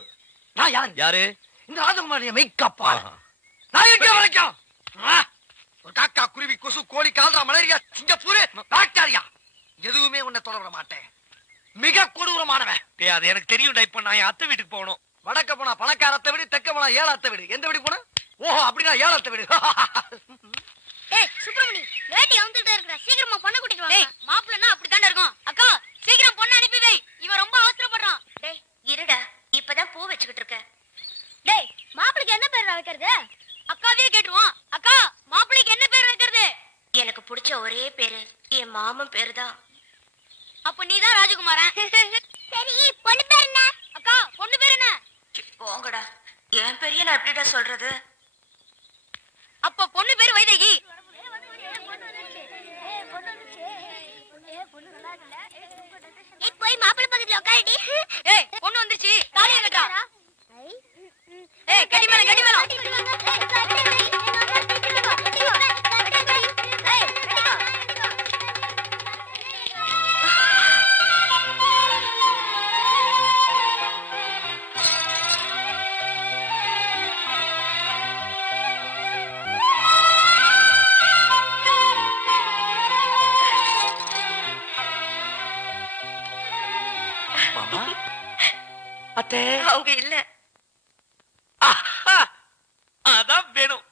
நான் யாரு? யாரு? இந்த ராஜகுமாரிய மெய்க்கப்பா. நான் இருக்க வரைக்கும் ஒரு காக்கா, குருவி, கொசு, கோழி, கால்ரா, மலேரியா, சிங்கப்பூர், பாக்டீரியா எதுவுமே உன்னை தொடர மாட்டேன். மிக கொடூரமானவன். அது எனக்கு தெரியும். இப்ப நான் என் அத்தை வீட்டுக்கு போகணும். வடக்க போனா பணக்காரத்தை வீடு, தெக்க போனா ஏழாத்த வீடு. எந்த வீடு போனா? ஓஹோ, அப்படின்னா ஏழாத்த வீடு. டேய் சுப்பிரமணி, வேட்டி அவுந்துட்டே இருக்கற, சீக்கிரமா பொண்ணு கூட்டிட்டு வா. டேய் மாப்பிள்ளனா அப்படி தான இருக்கும். அக்கா சீக்கிரம் பொண்ணு அனுப்பி வை, இவன் ரொம்ப அவசரப்படுறான். டேய் இருடா, இப்பதான் பூ வெச்சிட்டு இருக்க. டேய் மாப்பிளைக்கு என்ன பேர் வைக்கிறது? அக்காவே கேட்டுருவான். அக்கா மாப்பிளைக்கு என்ன பேர் வைக்கிறது? மாமன் பேரு தான். அப்ப நீதான் ராஜகுமாரன். சரி, பொண்ணு பேர் என்ன? அக்கா, பொண்ணு பேர் என்ன? போங்கடா, என் பெரிய நான் எப்படிடா சொல்றது? அப்ப பொண்ணு பேர் வைதேகி. போய் மாப்பிள்ளை பக்கத்துல உட்காருடி. ஏய், பொண்ணு வந்துருச்சு. தாலியை கட்டா. ஏய், கட்டி மேல, கட்டி மேல. அத்தை அவங்க இல்ல. அதான் வேணும்.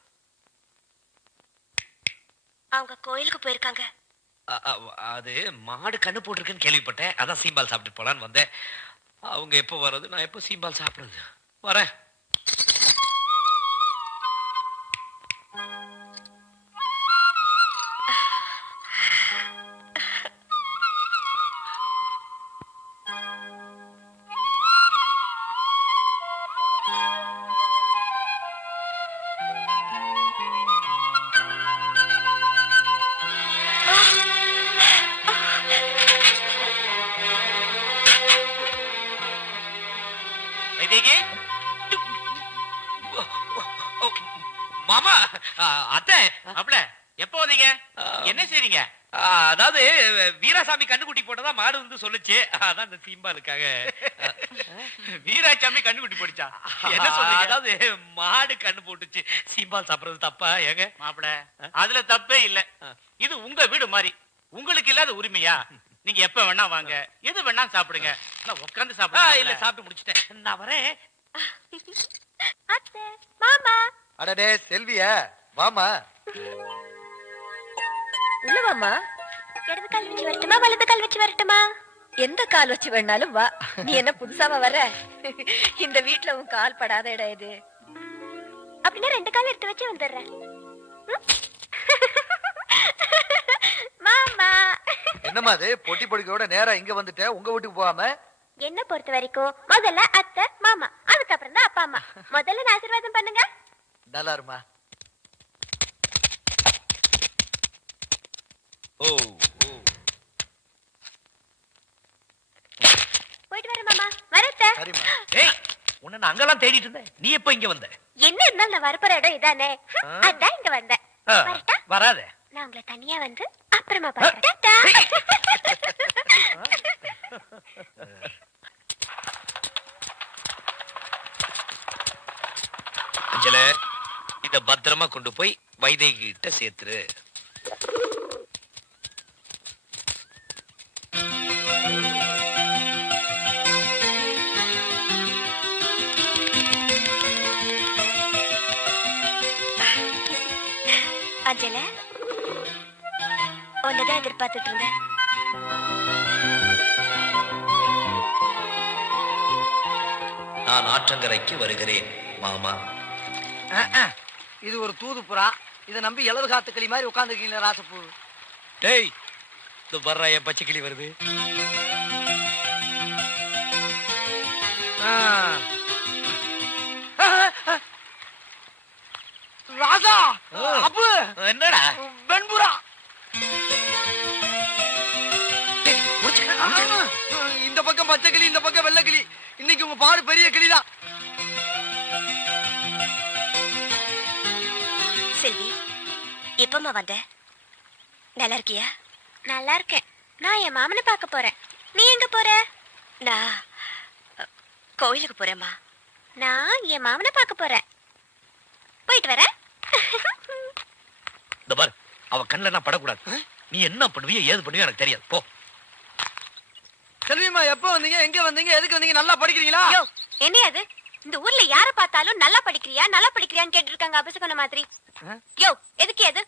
அவங்க கோயிலுக்கு போயிருக்காங்க. அது மாடு கண்ணு போட்டிருக்குன்னு கேள்விப்பட்டேன். அதான் சீம்பால் சாப்பிட்டு போலான்னு வந்தேன். அவங்க எப்போ வர்றது, நான் எப்போ சீம்பால் சாப்பிடுறது? வரேன். மாமா, அத்தை அப்பல எப்போ வந்தீங்க? என்ன செய்றீங்க? அதாவது வீராசாமி கண்ணுக்குட்டி போட்டதா மாடு வந்து சொல்லுச்சு. அதான் இந்த சீம்பாலுக்காக. வீராசாமி கண்ணுக்குட்டி போடுச்சா? என்ன சொல்றீங்க? அதாவது மாடு கண்ணு போட்டுச்சு. சீம்பால் சாப்பிடுறது தப்பா ஏங்க? மாப்பிள, அதுல தப்பே இல்ல. இது உங்க வீடு மாதிரி. உங்களுக்கு இல்லாத உரிமையா? நீங்க எப்ப வேணா வாங்க, எது வேணா சாப்பிடுங்க. நான் உட்கார்ந்து சாப்பிடுங்க. இல்ல, சாப்பிட்டு முடிச்சிட்டேன். நான் வரேன். அத்தை, மாமா. அடடே செல்விய, வாமா. உள்ள வாமா. இடது கால் வச்சு வரட்டுமா, வலது கால் வச்சு வரட்டுமா? எந்த கால் வச்சு வேணாலும் வா. நீ என்ன புதுசாவா வர? இந்த வீட்ல உன் கால் படாத இடம் இது. அப்படின்னா ரெண்டு கால் எடுத்து வச்சு வந்துடுறேன். மாமா. என்னம்மா அது பொட்டி பொடிக்கையோட நேரா இங்க வந்துட்ட, உங்க வீட்டுக்கு போகாம? என்ன பொறுத்த வரைக்கும் முதல்ல அத்தை, மாமா, அதுக்கப்புறம் தான் அப்பா அம்மா. முதல்ல நான் ஆசீர்வாதம் பண்ணுங்க. நல்லா இருமா. ஓ, போயிட்டு வரேன் மாமா. வரத்த. சரிம்மா. ஏய், உன்னை நான் அங்கெல்லாம் தேடிட்டு இருந்தேன். நீ எப்ப இங்க வந்த? என்ன இருந்தாலும் நான் வரப்போற இடம் இதானே. அதான் இங்க வந்தேன். வரட்டா? வராத. நான் உங்களை தனியா வந்து அப்புறமா பாக்குறேன். அஞ்சல, இத பத்திரமா கொண்டு போய் வைதேகி கிட்ட சேர்த்துரு. அஞ்சல, உன்னதான் எதிர்பார்த்துட்டு இருந்தேன். நான் ஆற்றங்கரைக்கு வருகிறேன் மாமா. இது ஒரு தூது புறா. இதை நம்பி இலவு காத்து கிளி மாதிரி உட்காந்துருக்கீங்களா ராசப்பூ? டேய், இந்த வர்ற என் பச்சை கிளி வருது. ராசா, அப்பு, என்னடா வெண்புறா. இந்த பக்கம் பச்சை கிளி, இந்த பக்கம் வெள்ளை கிளி. இன்னைக்கு உங்க பாரு பெரிய கிளிதான். செல்வி, எப்பமா வந்த? நல்லா இருக்கியா? நல்லா இருக்கேன். நான் என் மாமனை பார்க்க போறேன். நீ எங்க போற? நான் கோயிலுக்கு போறேம்மா. நான் என் மாமனை பார்க்க போறேன். போயிட்டு வரேன். இந்த பார், அவ கண்ணுல நான் படக்கூடாது. நீ என்ன பண்ணுவியோ ஏது பண்ணுவியோ எனக்கு தெரியாது. போ. செல்விமா, எப்ப வந்தீங்க, எங்க வந்தீங்க, எதுக்கு வந்தீங்க? நல்லா படிக்கிறீங்களா? யோ, என்ன அது? இந்த ஊர்ல யார பார்த்தாலும் நல்லா படிக்கிறியா நல்லா படிக்கிறியான்னு கேட்டு இருக்காங்க. அபசகுண மாதிரி. யோ, எதுக்கு அது?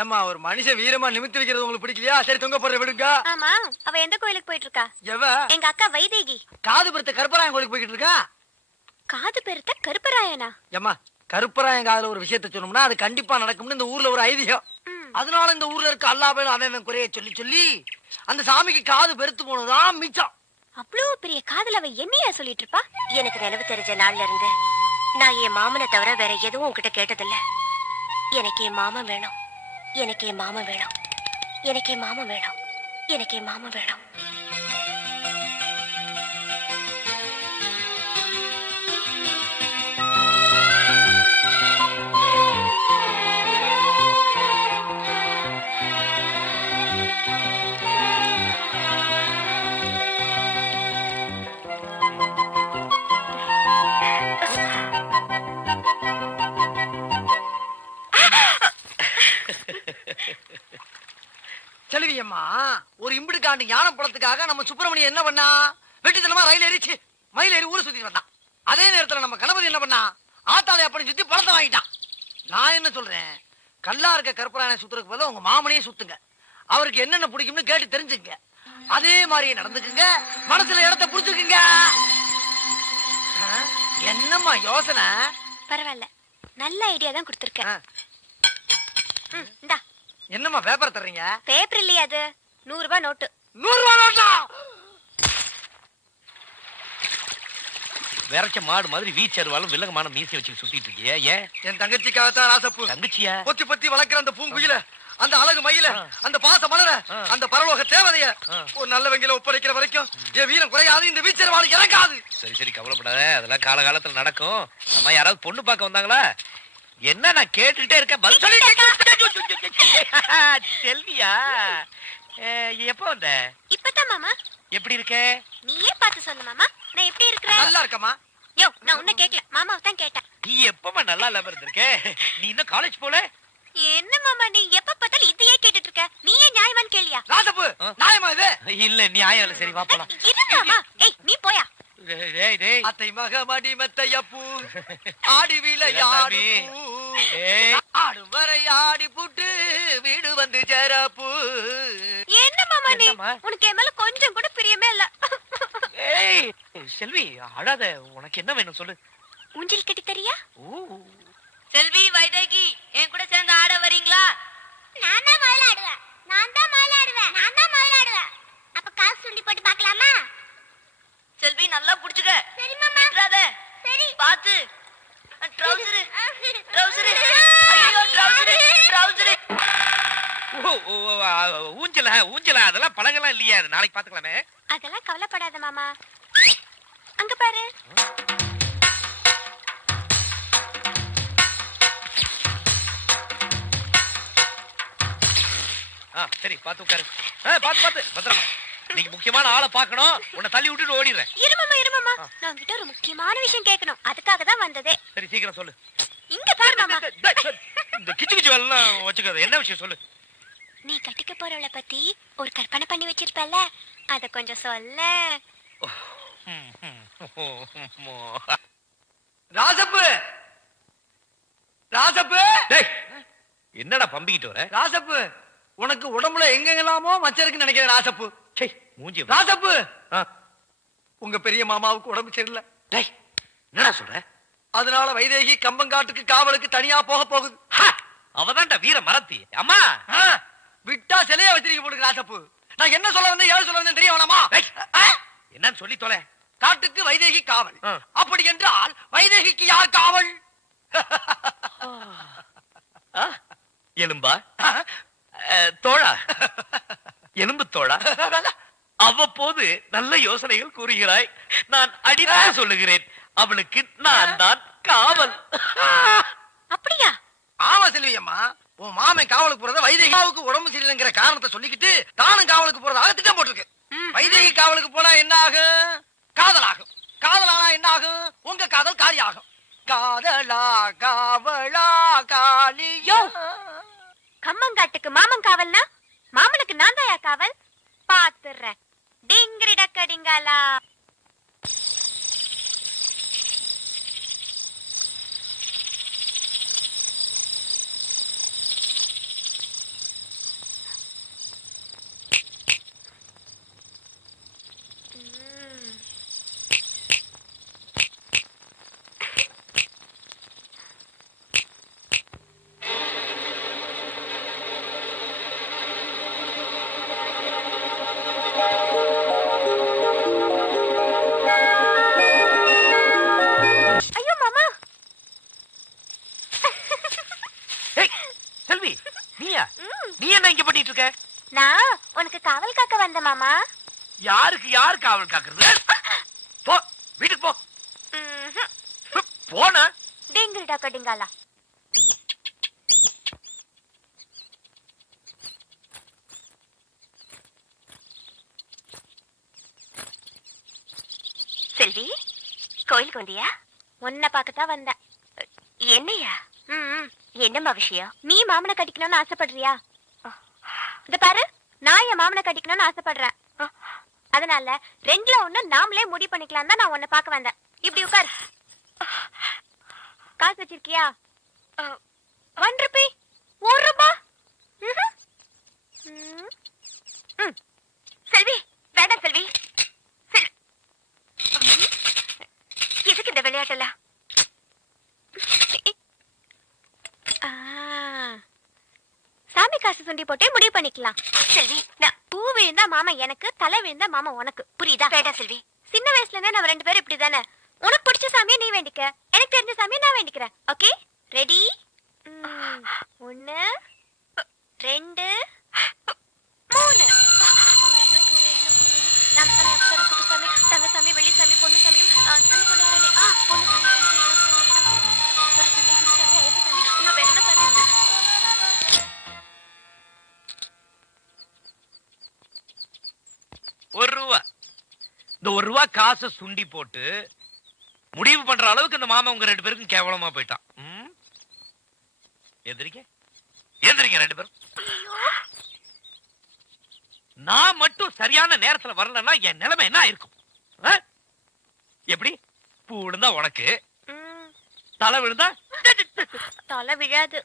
ஏமா, ஒரு மனுஷன் வீரமா நிமித்தி வைக்கிறது உங்களுக்கு பிடிக்கலையா? சரி, தொங்க போடுற விடுங்க. ஆமா, அவ எந்த கோயிலுக்கு போயிட்டு இருக்கா? எவ? எங்க அக்கா வைதேகி. காது பெருத்த கருப்பராயன் கோயிலுக்கு போய்கிட்டு இருக்கா. காது பெருத்த கருப்பராயனா? ஏமா, கருப்பராயன் காதுல ஒரு விஷயத்த சொன்னோம்னா அது கண்டிப்பா நடக்கும்னு இந்த ஊர்ல ஒரு ஐதீகம். அதனால இந்த ஊர்ல இருக்க அல்லா பேரும் அவன் குறைய சொல்லி சொல்லி அந்த சாமிக்கு காது பெருத்து போனதுதான் மிச்சம். அவ்வளவு பெரிய காதல் அவ என்னையா சொல்லிட்டு இருப்பா? எனக்கு நினைவு தெரிஞ்ச நாள்ல இருந்து நான் என் மாமனை தவிர வேற எதுவும் உன்கிட்ட கேட்டதில்ல. எனக்கு என் மாமன் வேணும், எனக்கு என் மாமன் வேணும், எனக்கு என் மாமன் வேணும், எனக்கு என் மாமன் வேணும். செல்வியம்மா, ஒரு இம்பிடுக்காண்டு ஞான படத்துக்காக நம்ம சுப்பிரமணியம் என்ன பண்ணா? வெட்டித்தனமா ரயில் ஏறிச்சு மயில் ஏறி ஊரை சுத்தி வந்தான். அதே நேரத்துல நம்ம கணபதி என்ன பண்ணா? ஆத்தாளை அப்படி சுத்தி பழத்தை வாங்கிட்டான். நான் என்ன சொல்றேன், கல்லா இருக்க கற்பராயனை சுத்துறதுக்கு பதிலா உங்க மாமனையே சுத்துங்க. அவருக்கு என்னென்ன பிடிக்கும்னு கேட்டு தெரிஞ்சுங்க. அதே மாதிரியே நடந்துக்குங்க, மனசுல இடத்தை புடிச்சுக்குங்க. என்னம்மா யோசனை? பரவாயில்ல, நல்ல ஐடியா தான் கொடுத்திருக்கேன். இந்தா. என்னம்மா பேப்பர் தர்றீங்க? பேப்பர் இல்லையா அது? 100 ரூபாய் நோட்டு. 100 ரூபாய் நோட்டா? விரைச்ச மாடு மாதிரி வீச்சருவாலும் வில்லங்கமான மீசை வச்சு சுத்திட்டு இருக்கிய ஏன்? என் தங்கச்சிக்காகத்தான் ராசப்பு. தங்கச்சியா? பொத்தி பொத்தி வளர்க்கிற அந்த பூங்குயில, அந்த அழகு மயில, அந்த பாச மலர, அந்த பரலோக தேவதைய ஒரு நல்ல வெங்கில ஒப்படைக்கிற வரைக்கும் என் வீரம் குறையாது, இந்த வீச்சருவாளு இறக்காது. சரி சரி, கவலைப்படாத, அதெல்லாம் காலகாலத்துல நடக்கும். அம்மா யாராவது பொண்ணு பார்க்க வந்தாங்களா? என்ன நான் கேட்டுக்கிட்டே இருக்கேன், பதில் சொல்லி. செல்வியா, எப்ப வந்த? இப்பதான் மாமா. எப்படி இருக்க? நீயே பார்த்து சொல்லு மாமா, நான் எப்படி இருக்கிறேன்? நல்லா இருக்கமா. யோ, நான் உன்ன கேக்கல, மாமாவை தான் கேட்டேன். நீ எப்பமா நல்லா இல்லாம இருந்திருக்க? நீ இன்னும் காலேஜ் போல? என்ன மாமா நீ எப்ப பார்த்தாலும் இதையே கேட்டுட்டு இருக்க? நீயே நியாயமான்னு கேளியா? ராசப்பு, நியாயமா இது? இல்ல நியாயம் இல்ல. சரி வா போலாம். இரு மாமா. ஏய் நீ போயா. அத்தை மக மடி மெத்தையப்பூ ஆடி விளையாடு ஆடும் வரை ஆடி புட்டு வீடு வந்து சேரப்பூ. என்ன மாமா நீ? உனக்கு என் மேல கொஞ்சம் கூட பிரியமே இல்ல. ஏய் செல்வி, அழாத. உனக்கு என்ன வேணும் சொல்லு. ஊஞ்சல் கட்டி தரியா? செல்வி, வைதேகி, என் கூட சேர்ந்து ஆட வரீங்களா? நான் தான் முதல்ல ஆடுவேன். நான் தான் முதல்ல ஆடுவேன். நான் தான் முதல்ல ஆடுவேன். அப்ப காசு சுண்டி போட்டு பார்க்கலாமா? செல்வி, நல்லா புடிச்சுக்க. சரி மாமா. விட்டுறாத. சரி. பாத்து. ட்ரவுசர். ட்ரவுசர். ஐயோ ட்ரவுசர். ட்ரவுசர். ஊஞ்சல ஊஞ்சல அதெல்லாம் பழகலாம் இல்லையா? அது நாளைக்கு பாத்துக்கலாமே. அதெல்லாம் கவலைப்படாத மாமா. அங்க பாரு. சரி, பாத்து உட்காரு. பாத்து பாத்து பத்திரமா. நீங்க முக்கியமான ஆளை பாக்கணும். உன்னை தள்ளி விட்டுட்டு ஓடிடுறேன். இருமாமா, நான் உன்கிட்ட ஒரு முக்கியமான விஷயம் கேட்கணும். அதுக்காக தான் வந்ததே. சரி, சீக்கிரம் சொல்லு. இங்க பாரு மாமா. இந்த கிச்சு கிச்சு எல்லாம் வச்சுக்காத. என்ன விஷயம் சொல்லு. நீ கட்டிக்க போறவளை பத்தி ஒரு கற்பனை பண்ணி வச்சிருப்பல, அத கொஞ்சம் சொல்ல. ராசப்பு, ராசப்பு. என்னடா பம்பிக்கிட்டு வர? ராசப்பு, உனக்கு உடம்புல எங்கெல்லாமோ மச்சம் இருக்குன்னு நினைக்கிறேன். ராசப்பு, மூஞ்சி. ராசப்பு, உங்க பெரிய மாமாவுக்கு உடம்பு சரியில்லை. என்னடா சொல்ற? அதனால வைதேகி கம்பங்காட்டுக்கு காவலுக்கு தனியா போக போகுது. அவதான்டா வீர மரத்தி. அம்மா விட்டா சிலையா வச்சிருக்க போடுங்க. ராசப்பு, நான் என்ன சொல்ல வந்தேன், ஏழு சொல்ல வந்தேன் தெரிய வேணாமா? என்னன்னு சொல்லி தொலை. காட்டுக்கு வைதேகி காவல். அப்படி என்றால் வைதேகிக்கு யார் காவல்? எலும்பா? தோழா, எலும்பு தோழா. அவ்வப்போது நல்ல யோசனைகள் கூறுகிறாய். நான் அடித்து சொல்லுகிறேன், அவளுக்கு நான் தான் காவல். அப்படியா? ஆமா செல்வியம்மா, உன் மாமன் காவலுக்கு போறத வைதேகிக்கு உடம்பு சரியில்லைங்கிற காரணத்தை சொல்லிக்கிட்டு தானும் காவலுக்கு போறதாக திட்டம் போட்டிருக்கு. வைதேகி காவலுக்கு போனா என்ன ஆகும்? காதலாகும். காதலானா என்ன ஆகும்? உங்க காதல் காலியாகும். காதலா காவலா காலியோ. கம்மங்காட்டுக்கு மாமன் காவல்னா மாமனுக்கு நான் தாயா காவல்? பாத்துறேன். டிங்கிரி டக்கடிங்காலா. நீ என்ன இங்க பண்ணிட்டு இருக்க? நான் உனக்கு காவல் காக்க வந்த மாமா. யாருக்கு யார் காவல் காக்குறது? போ வீட்டுக்கு போ. போனா டிங்கிரிடா கடிங்காலா. செல்வி, கோயிலுக்கு வந்தியா? உன்னை பார்க்கத்தான் வந்தேன். என்னையா? என்னம்மா விஷயம்? நீ மாமனை கட்டிக்கணும்னு ஆசைப்படுறியா? இந்த பாரு, நான் என் மாமனை கட்டிக்கணும்னு ஆசைப்படுறேன். அதனால ரெண்டுல ஒண்ணு நாமளே முடிவு பண்ணிக்கலாம் தான் நான் உன்னை பார்க்க வந்தேன். இப்படி உட்கார். காசு வச்சிருக்கியா? 1 ரூபி. 1 ரூபா. செல்வி, வேண்டாம் செல்வி. எதுக்கு இந்த விளையாட்டெல்லாம்? சாமி காசு சுண்டி போட்டே முடிவு பண்ணிக்கலாம். செல்வி, நான் பூ விழுந்தா மாமா எனக்கு, தலை விழுந்தா மாமா உனக்கு. புரியுதா? வேண்டாம் செல்வி. சின்ன வயசுல இருந்தே நம்ம 2 பேரும் இப்படிதானே. உனக்கு பிடிச்ச சாமியை நீ வேண்டிக்க, எனக்கு தெரிஞ்ச சாமியை நான் வேண்டிக்கிறேன். Okay, ready? 1 2 3. ராமசாமி, அப்சரா, குப்புசாமி, தங்கசாமி, வெள்ளிசாமி, பொன்னுசாமி, சாமி கொண்டு வரேனே. பொன்னுசாமி, குருசாமி, ஐயப்பசாமி, இன்னும் வேற என்ன சாமி இருக்கு? ₹1. இந்த ₹1 காசை சுண்டி போட்டு முடிவு பண்ற அளவுக்கு இந்த மாமா உங்க 2 பேருக்கும் கேவலமா போயிட்டான். எந்திரிக்க எந்திரிக்க 2 பேரும். நான் மட்டும் சரியான நேரத்துல வரலன்னா என் நிலைமை என்ன இருக்கும்? எப்படி? பூ விழுந்தா உனக்கு, தலை விழுந்தா தலை விழாது.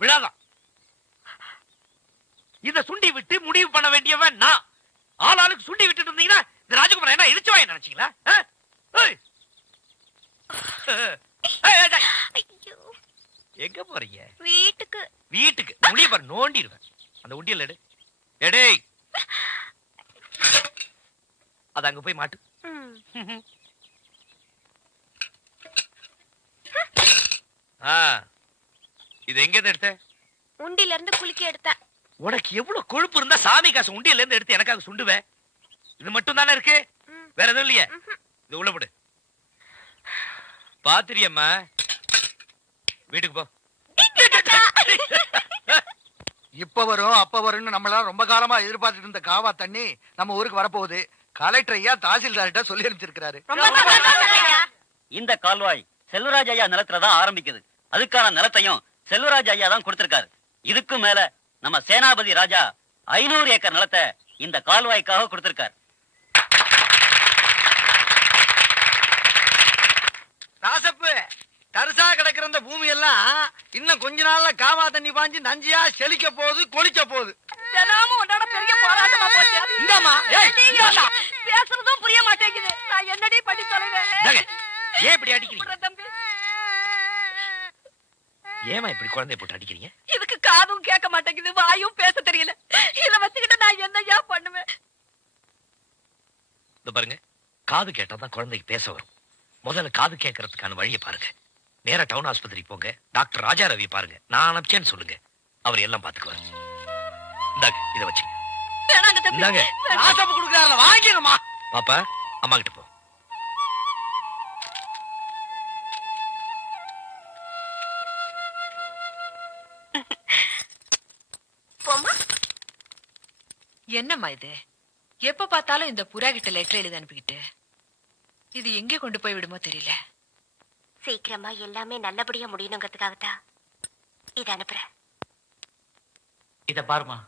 விழாதான். இத சுண்டி விட்டு முடிவு பண்ண வேண்டியவன் நான். ஆளாளுக்கு சுண்டி விட்டுட்டு இருந்தீங்கன்னா இந்த ராஜகுமார் என்ன இடிச்சு வாங்க நினைச்சீங்களா? எங்க போறீங்க? வீட்டுக்கு. வீட்டுக்கு முடிய பாரு, நோண்டிடுவேன். அந்த உண்டியல் எடு. எடே, அது அங்க போய் மாட்டு. இது எங்க எடுத்த? உண்டியில இருந்து குலுக்கி எடுத்தேன். உனக்கு எவ்வளவு கொழுப்பு இருந்தா சாமி காசு உண்டியல இருந்து எடுத்து எனக்காக சுண்டுவேன்? இது மட்டும் தானே இருக்கு, வேற எதுவும் இல்லையே? இது உள்ள போடு. பாத்திரியம்மா, வீட்டுக்கு போ. இப்ப வரும் அப்ப வரும்னு நம்மளால ரொம்ப காலமா எதிர்பார்த்துட்டு இருந்த காவா தண்ணி நம்ம ஊருக்கு வரப்போகுது. கலெக்டர் ஐயா தாசில்தார்கிட்ட சொல்லி அனுப்பிச்சிருக்காரு. இந்த கால்வாய் செல்வராஜ் ஐயா நிலத்துலதான் ஆரம்பிக்குது. அதுக்கான நிலத்தையும் செல்வராஜ் ஐயா தான் கொடுத்திருக்காரு. இதுக்கு மேல நம்ம சேனாபதி ராஜா 500 ஏக்கர் நிலத்தை இந்த கால்வாய்க்காக கொடுத்திருக்காரு. ராசப்பு, தரிசா கிடக்கிற இந்த பூமி எல்லாம் இன்னும் கொஞ்ச நாள்ல காவா தண்ணி பாஞ்சு நஞ்சியா செழிக்க போகுது, கொளிக்க போகுது. பெரிய போராட்டமா போச்சு. இந்தாமா, பேசுறதும் புரிய மாட்டேங்குது. நான் என்னடி பண்ணி தொலைவேன்? ஏன் இப்படி அடிக்கிறீங்க? ஏமா இப்படி குழந்தைய போட்டு அடிக்கிறீங்க? இதுக்கு காதும் கேட்க மாட்டேங்குது, வாயும் பேச தெரியல. இத வச்சுக்கிட்டு நான் என்னையா பண்ணுவேன்? இந்த பாருங்க, காது கேட்டாதான் குழந்தைக்கு பேச வரும். முதல்ல காது கேட்கறதுக்கான வழியை பாருங்க. நேரா டவுன் ஆஸ்பத்திரி போங்க, டாக்டர் ராஜா ரவி பாருங்க. நான் அனுப்பிச்சேன்னு சொல்லுங்க, அவர் எல்லாம் பாத்துக்குவார். இந்தாங்க, இதை வச்சுங்க. இந்தாங்க, ராசப்பு கொடுக்குறாங்க, வாங்கிடுமா. பாப்பா, அம்மா கிட்ட போ. என்னம்மா இது? எப்ப பார்த்தாலும் இந்த புறா கிட்ட லெட்டர் எழுதி அனுப்பிக்கிட்டு இது எங்கே கொண்டு போய் விடுமோ தெரியல. சீக்கிரமா எல்லாமே நல்லபடியா முடியணுங்கிறதுக்காகத்தான் இதை அனுப்புறேன். இத பாருமா,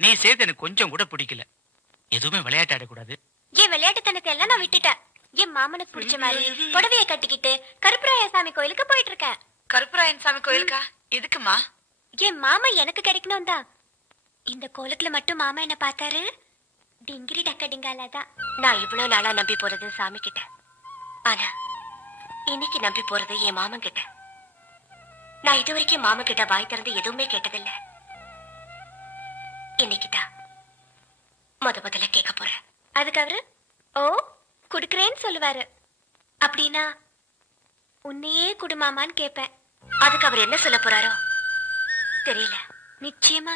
நீ செய்து எனக்கு கொஞ்சம் கூட பிடிக்கல. எதுவுமே விளையாட்டு ஆடக்கூடாது. என் விளையாட்டுத்தனத்தை எல்லாம் நான் விட்டுட்டேன். என் மாமனுக்கு பிடிச்ச மாதிரி புடவைய கட்டிக்கிட்டு கருப்பராய சாமி கோயிலுக்கு போயிட்டு இருக்கேன். கருப்பராயன் சாமி கோயிலுக்கா? எதுக்குமா? என் மாமா எனக்கு கிடைக்கணும் தான். இந்த கோலத்துல மட்டும் மாமா என்ன பார்த்தாரு, டிங்கிரி டக்கடிங்காலதான். நான் இவ்வளவு நாளா நம்பி போறது சாமி கிட்ட, ஆனா இன்னைக்கு நம்பி போறது என் மாமன் கிட்ட. நான் இது வரைக்கும் மாமா கிட்ட வாய் திறந்து எதுவுமே கேட்டதில்ல. இன்னைக்குதான் முதல்ல கேட்க போறேன். அதுக்கு அவரு ஓ குடுக்கறேன்னு சொல்லுவாரு. அப்படின்னா உன்னையே குடுமாமான்னு கேட்பேன். அதுக்கு அவர் என்ன சொல்ல போறாரோ தெரியல. நிச்சயமா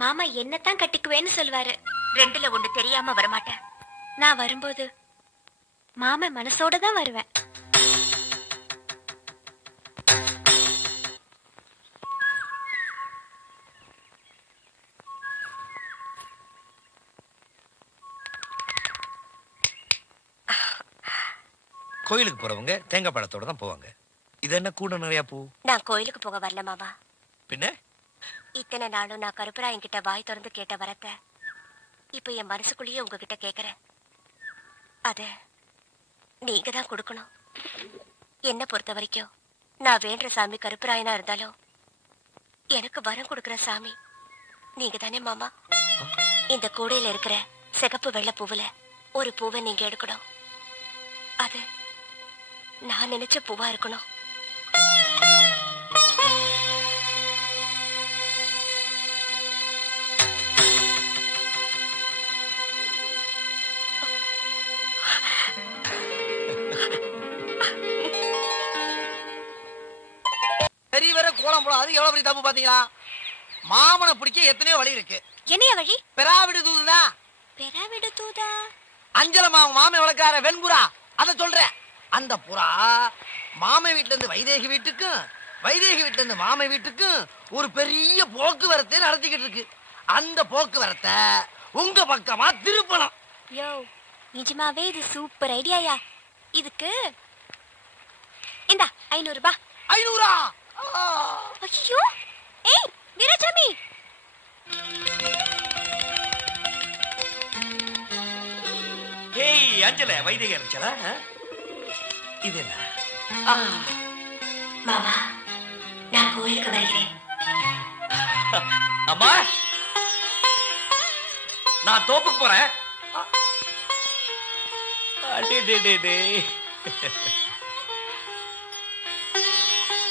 மாமா என்னத்தான் கட்டிக்குவேன்னு சொல்லுவாரு. ரெண்டுல ஒண்ணு தெரியாம வரமாட்டேன். நான் வரும்போது மாமா மனசோட தான் வருவேன். கோயிலுக்கு போறவங்க தேங்காய் பழத்தோட தான் போவாங்க. இது என்ன கூட நிறைய பூ? நான் கோயிலுக்கு போக வரல மாமா. பின்ன இத்தனை நாளும் நான் கருப்பராயன் கிட்ட வாய் திறந்து கேட்ட வரத்த இப்ப என் மனசுக்குள்ளேயே உங்ககிட்ட கேக்குறேன். அத நீங்க தான் கொடுக்கணும். என்ன பொறுத்த வரைக்கும் நான் வேண்ட சாமி கருப்பராயனா இருந்தாலும் எனக்கு வரம் கொடுக்கிற சாமி நீங்க தானே மாமா. இந்த கூடையில இருக்கிற சிகப்பு வெள்ளை பூவுல ஒரு பூவை நீங்க எடுக்கணும். அது நான் நினைச்ச பூவா இருக்கணும். பெரியவர கோலம் போல அது எவ்வளவு பெரிய தப்பு பாத்தீங்களா? மாமனை பிடிக்க எத்தனையோ வழி இருக்கு. என்னைய வழி? பெறாவிடு தூதுதான். பெறாவிடு தூதா? அஞ்சலமா மாமன் வளர்க்கார வெண்புறா அத சொல்றேன். அந்த புறா மாமை வீட்டுல இருந்து வைதேகி வீட்டுக்கும் வைதேகி வீட்டுல இருந்து மாமை வீட்டுக்கும் ஒரு பெரிய போக்குவரத்தை நடத்திக்கிட்டு இருக்கு. அந்த போக்குவரத்தை உங்க பக்கமா திருப்பணும். யோ, நிஜமாவே இது சூப்பர் ஐடியாயா. இதுக்கு இந்த 500 ரூபாய். 500? ஐயோ, ஏய் வீராசாமி, ஏய் அஞ்சல வைத்திய அஞ்சல, இது என்ன? மாமா, நான் கோயிலுக்கு வருகிறேன். அம்மா, நான் தோப்புக்கு போறேன்.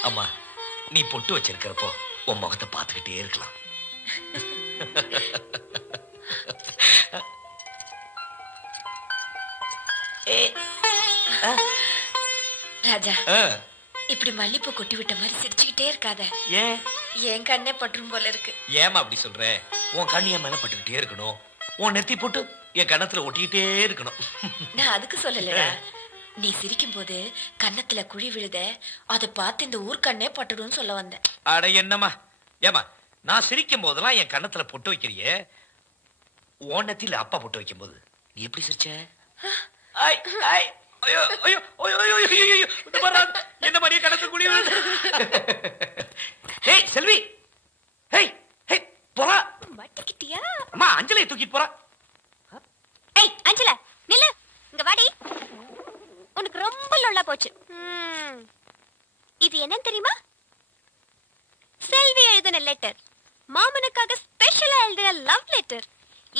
அம்மா, நீ பொட்டு வச்சிருக்கிறப்போ உன் முகத்தை பார்த்துக்கிட்டே இருக்கலாம். ராஜா, இப்படி மல்லிப்பூ கொட்டி விட்ட மாதிரி சிரிச்சுக்கிட்டே இருக்காத. ஏன்? என் கண்ணே பற்றும் போல இருக்கு. ஏமா அப்படி சொல்ற? உன் கண்ணு என் மேல பட்டுக்கிட்டே இருக்கணும். உன் நெத்தி போட்டு என் கண்ணத்துல ஒட்டிக்கிட்டே இருக்கணும். நான் அதுக்கு சொல்லலடா. நீ சிரிக்கும் போது கன்னத்துல குழி விழுத அதை பார்த்து இந்த ஊர் கண்ணே பட்டுடும் சொல்ல வந்தேன். அட என்னம்மா, ஏமா நான் சிரிக்கும் போதெல்லாம் என் கண்ணத்துல பொட்டு வைக்கிறியே, உன் நெத்தியில அப்பா பொட்டு வைக்கும் போது நீ எப்படி சிரிச்ச? என்ன மாதிரியே கணக்கு குடி. ஏய் செல்வி, ஏய் ஏய் போறா மாட்டிக்கிட்டியா? அம்மா, அஞ்சலியை தூக்கிட்டு போறா. ஏய் அஞ்சல, நில்லு, இங்க வாடி. உனக்கு ரொம்ப லொல்லா போச்சு. இது என்னன்னு தெரியுமா? செல்வி எழுதின லெட்டர். மாமனுக்காக ஸ்பெஷலா எழுதின லவ் லெட்டர்.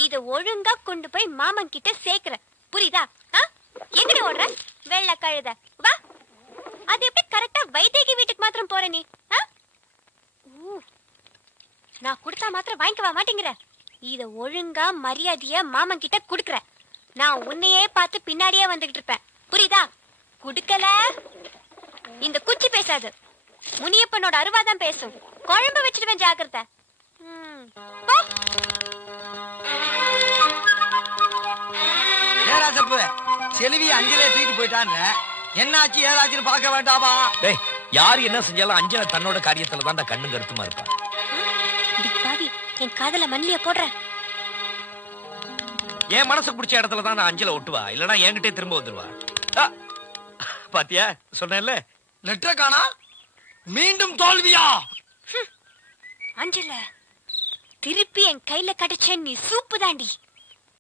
இத ஒழுங்கா கொண்டு போய் மாமன் கிட்ட சேர்க்கிற. புரியுதா? எங்கடி ஓடுற வெள்ள கழுத? வா. அது எப்படி கரெக்டா வைதேகி வீட்டுக்கு மாத்திரம் போற நீ? நான் கொடுத்தா மாத்திரம் வாங்கிக்க மாட்டேங்கிற. இத ஒழுங்கா மரியாதையா மாமன் கிட்ட குடுக்கற. நான் உன்னையே பார்த்து பின்னாடியே வந்துகிட்டு இருப்பேன். புரியுதா? குடுக்கல இந்த குச்சி பேசாது, முனியப்பனோட அருவாதான் பேசும். குழம்பு வச்சிடுவேன், ஜாக்கிரதை. ஏராசப்பு செல்வி அஞ்சலே தூக்கிட்டு போயிட்டான்னு என்னாச்சு ஏதாச்சுன்னு பார்க்க வேண்டாமா? டேய், யாரு என்ன செஞ்சாலும் அஞ்சல தன்னோட காரியத்துல தான் கண்ணு கருத்துமா இருப்பா. என் காதல மண்ணிய போடுறேன். என் மனசுக்கு பிடிச்ச இடத்துல தான் நான் அஞ்சல ஒட்டுவா, இல்லனா என்கிட்டே திரும்ப வந்துருவா. பாத்தியா, சொன்னேன்ல. லெட்டர் காணா, மீண்டும் தோல்வியா? அஞ்சல, திருப்பி என் கையில கிடைச்ச நீ சூப்பு தாண்டி.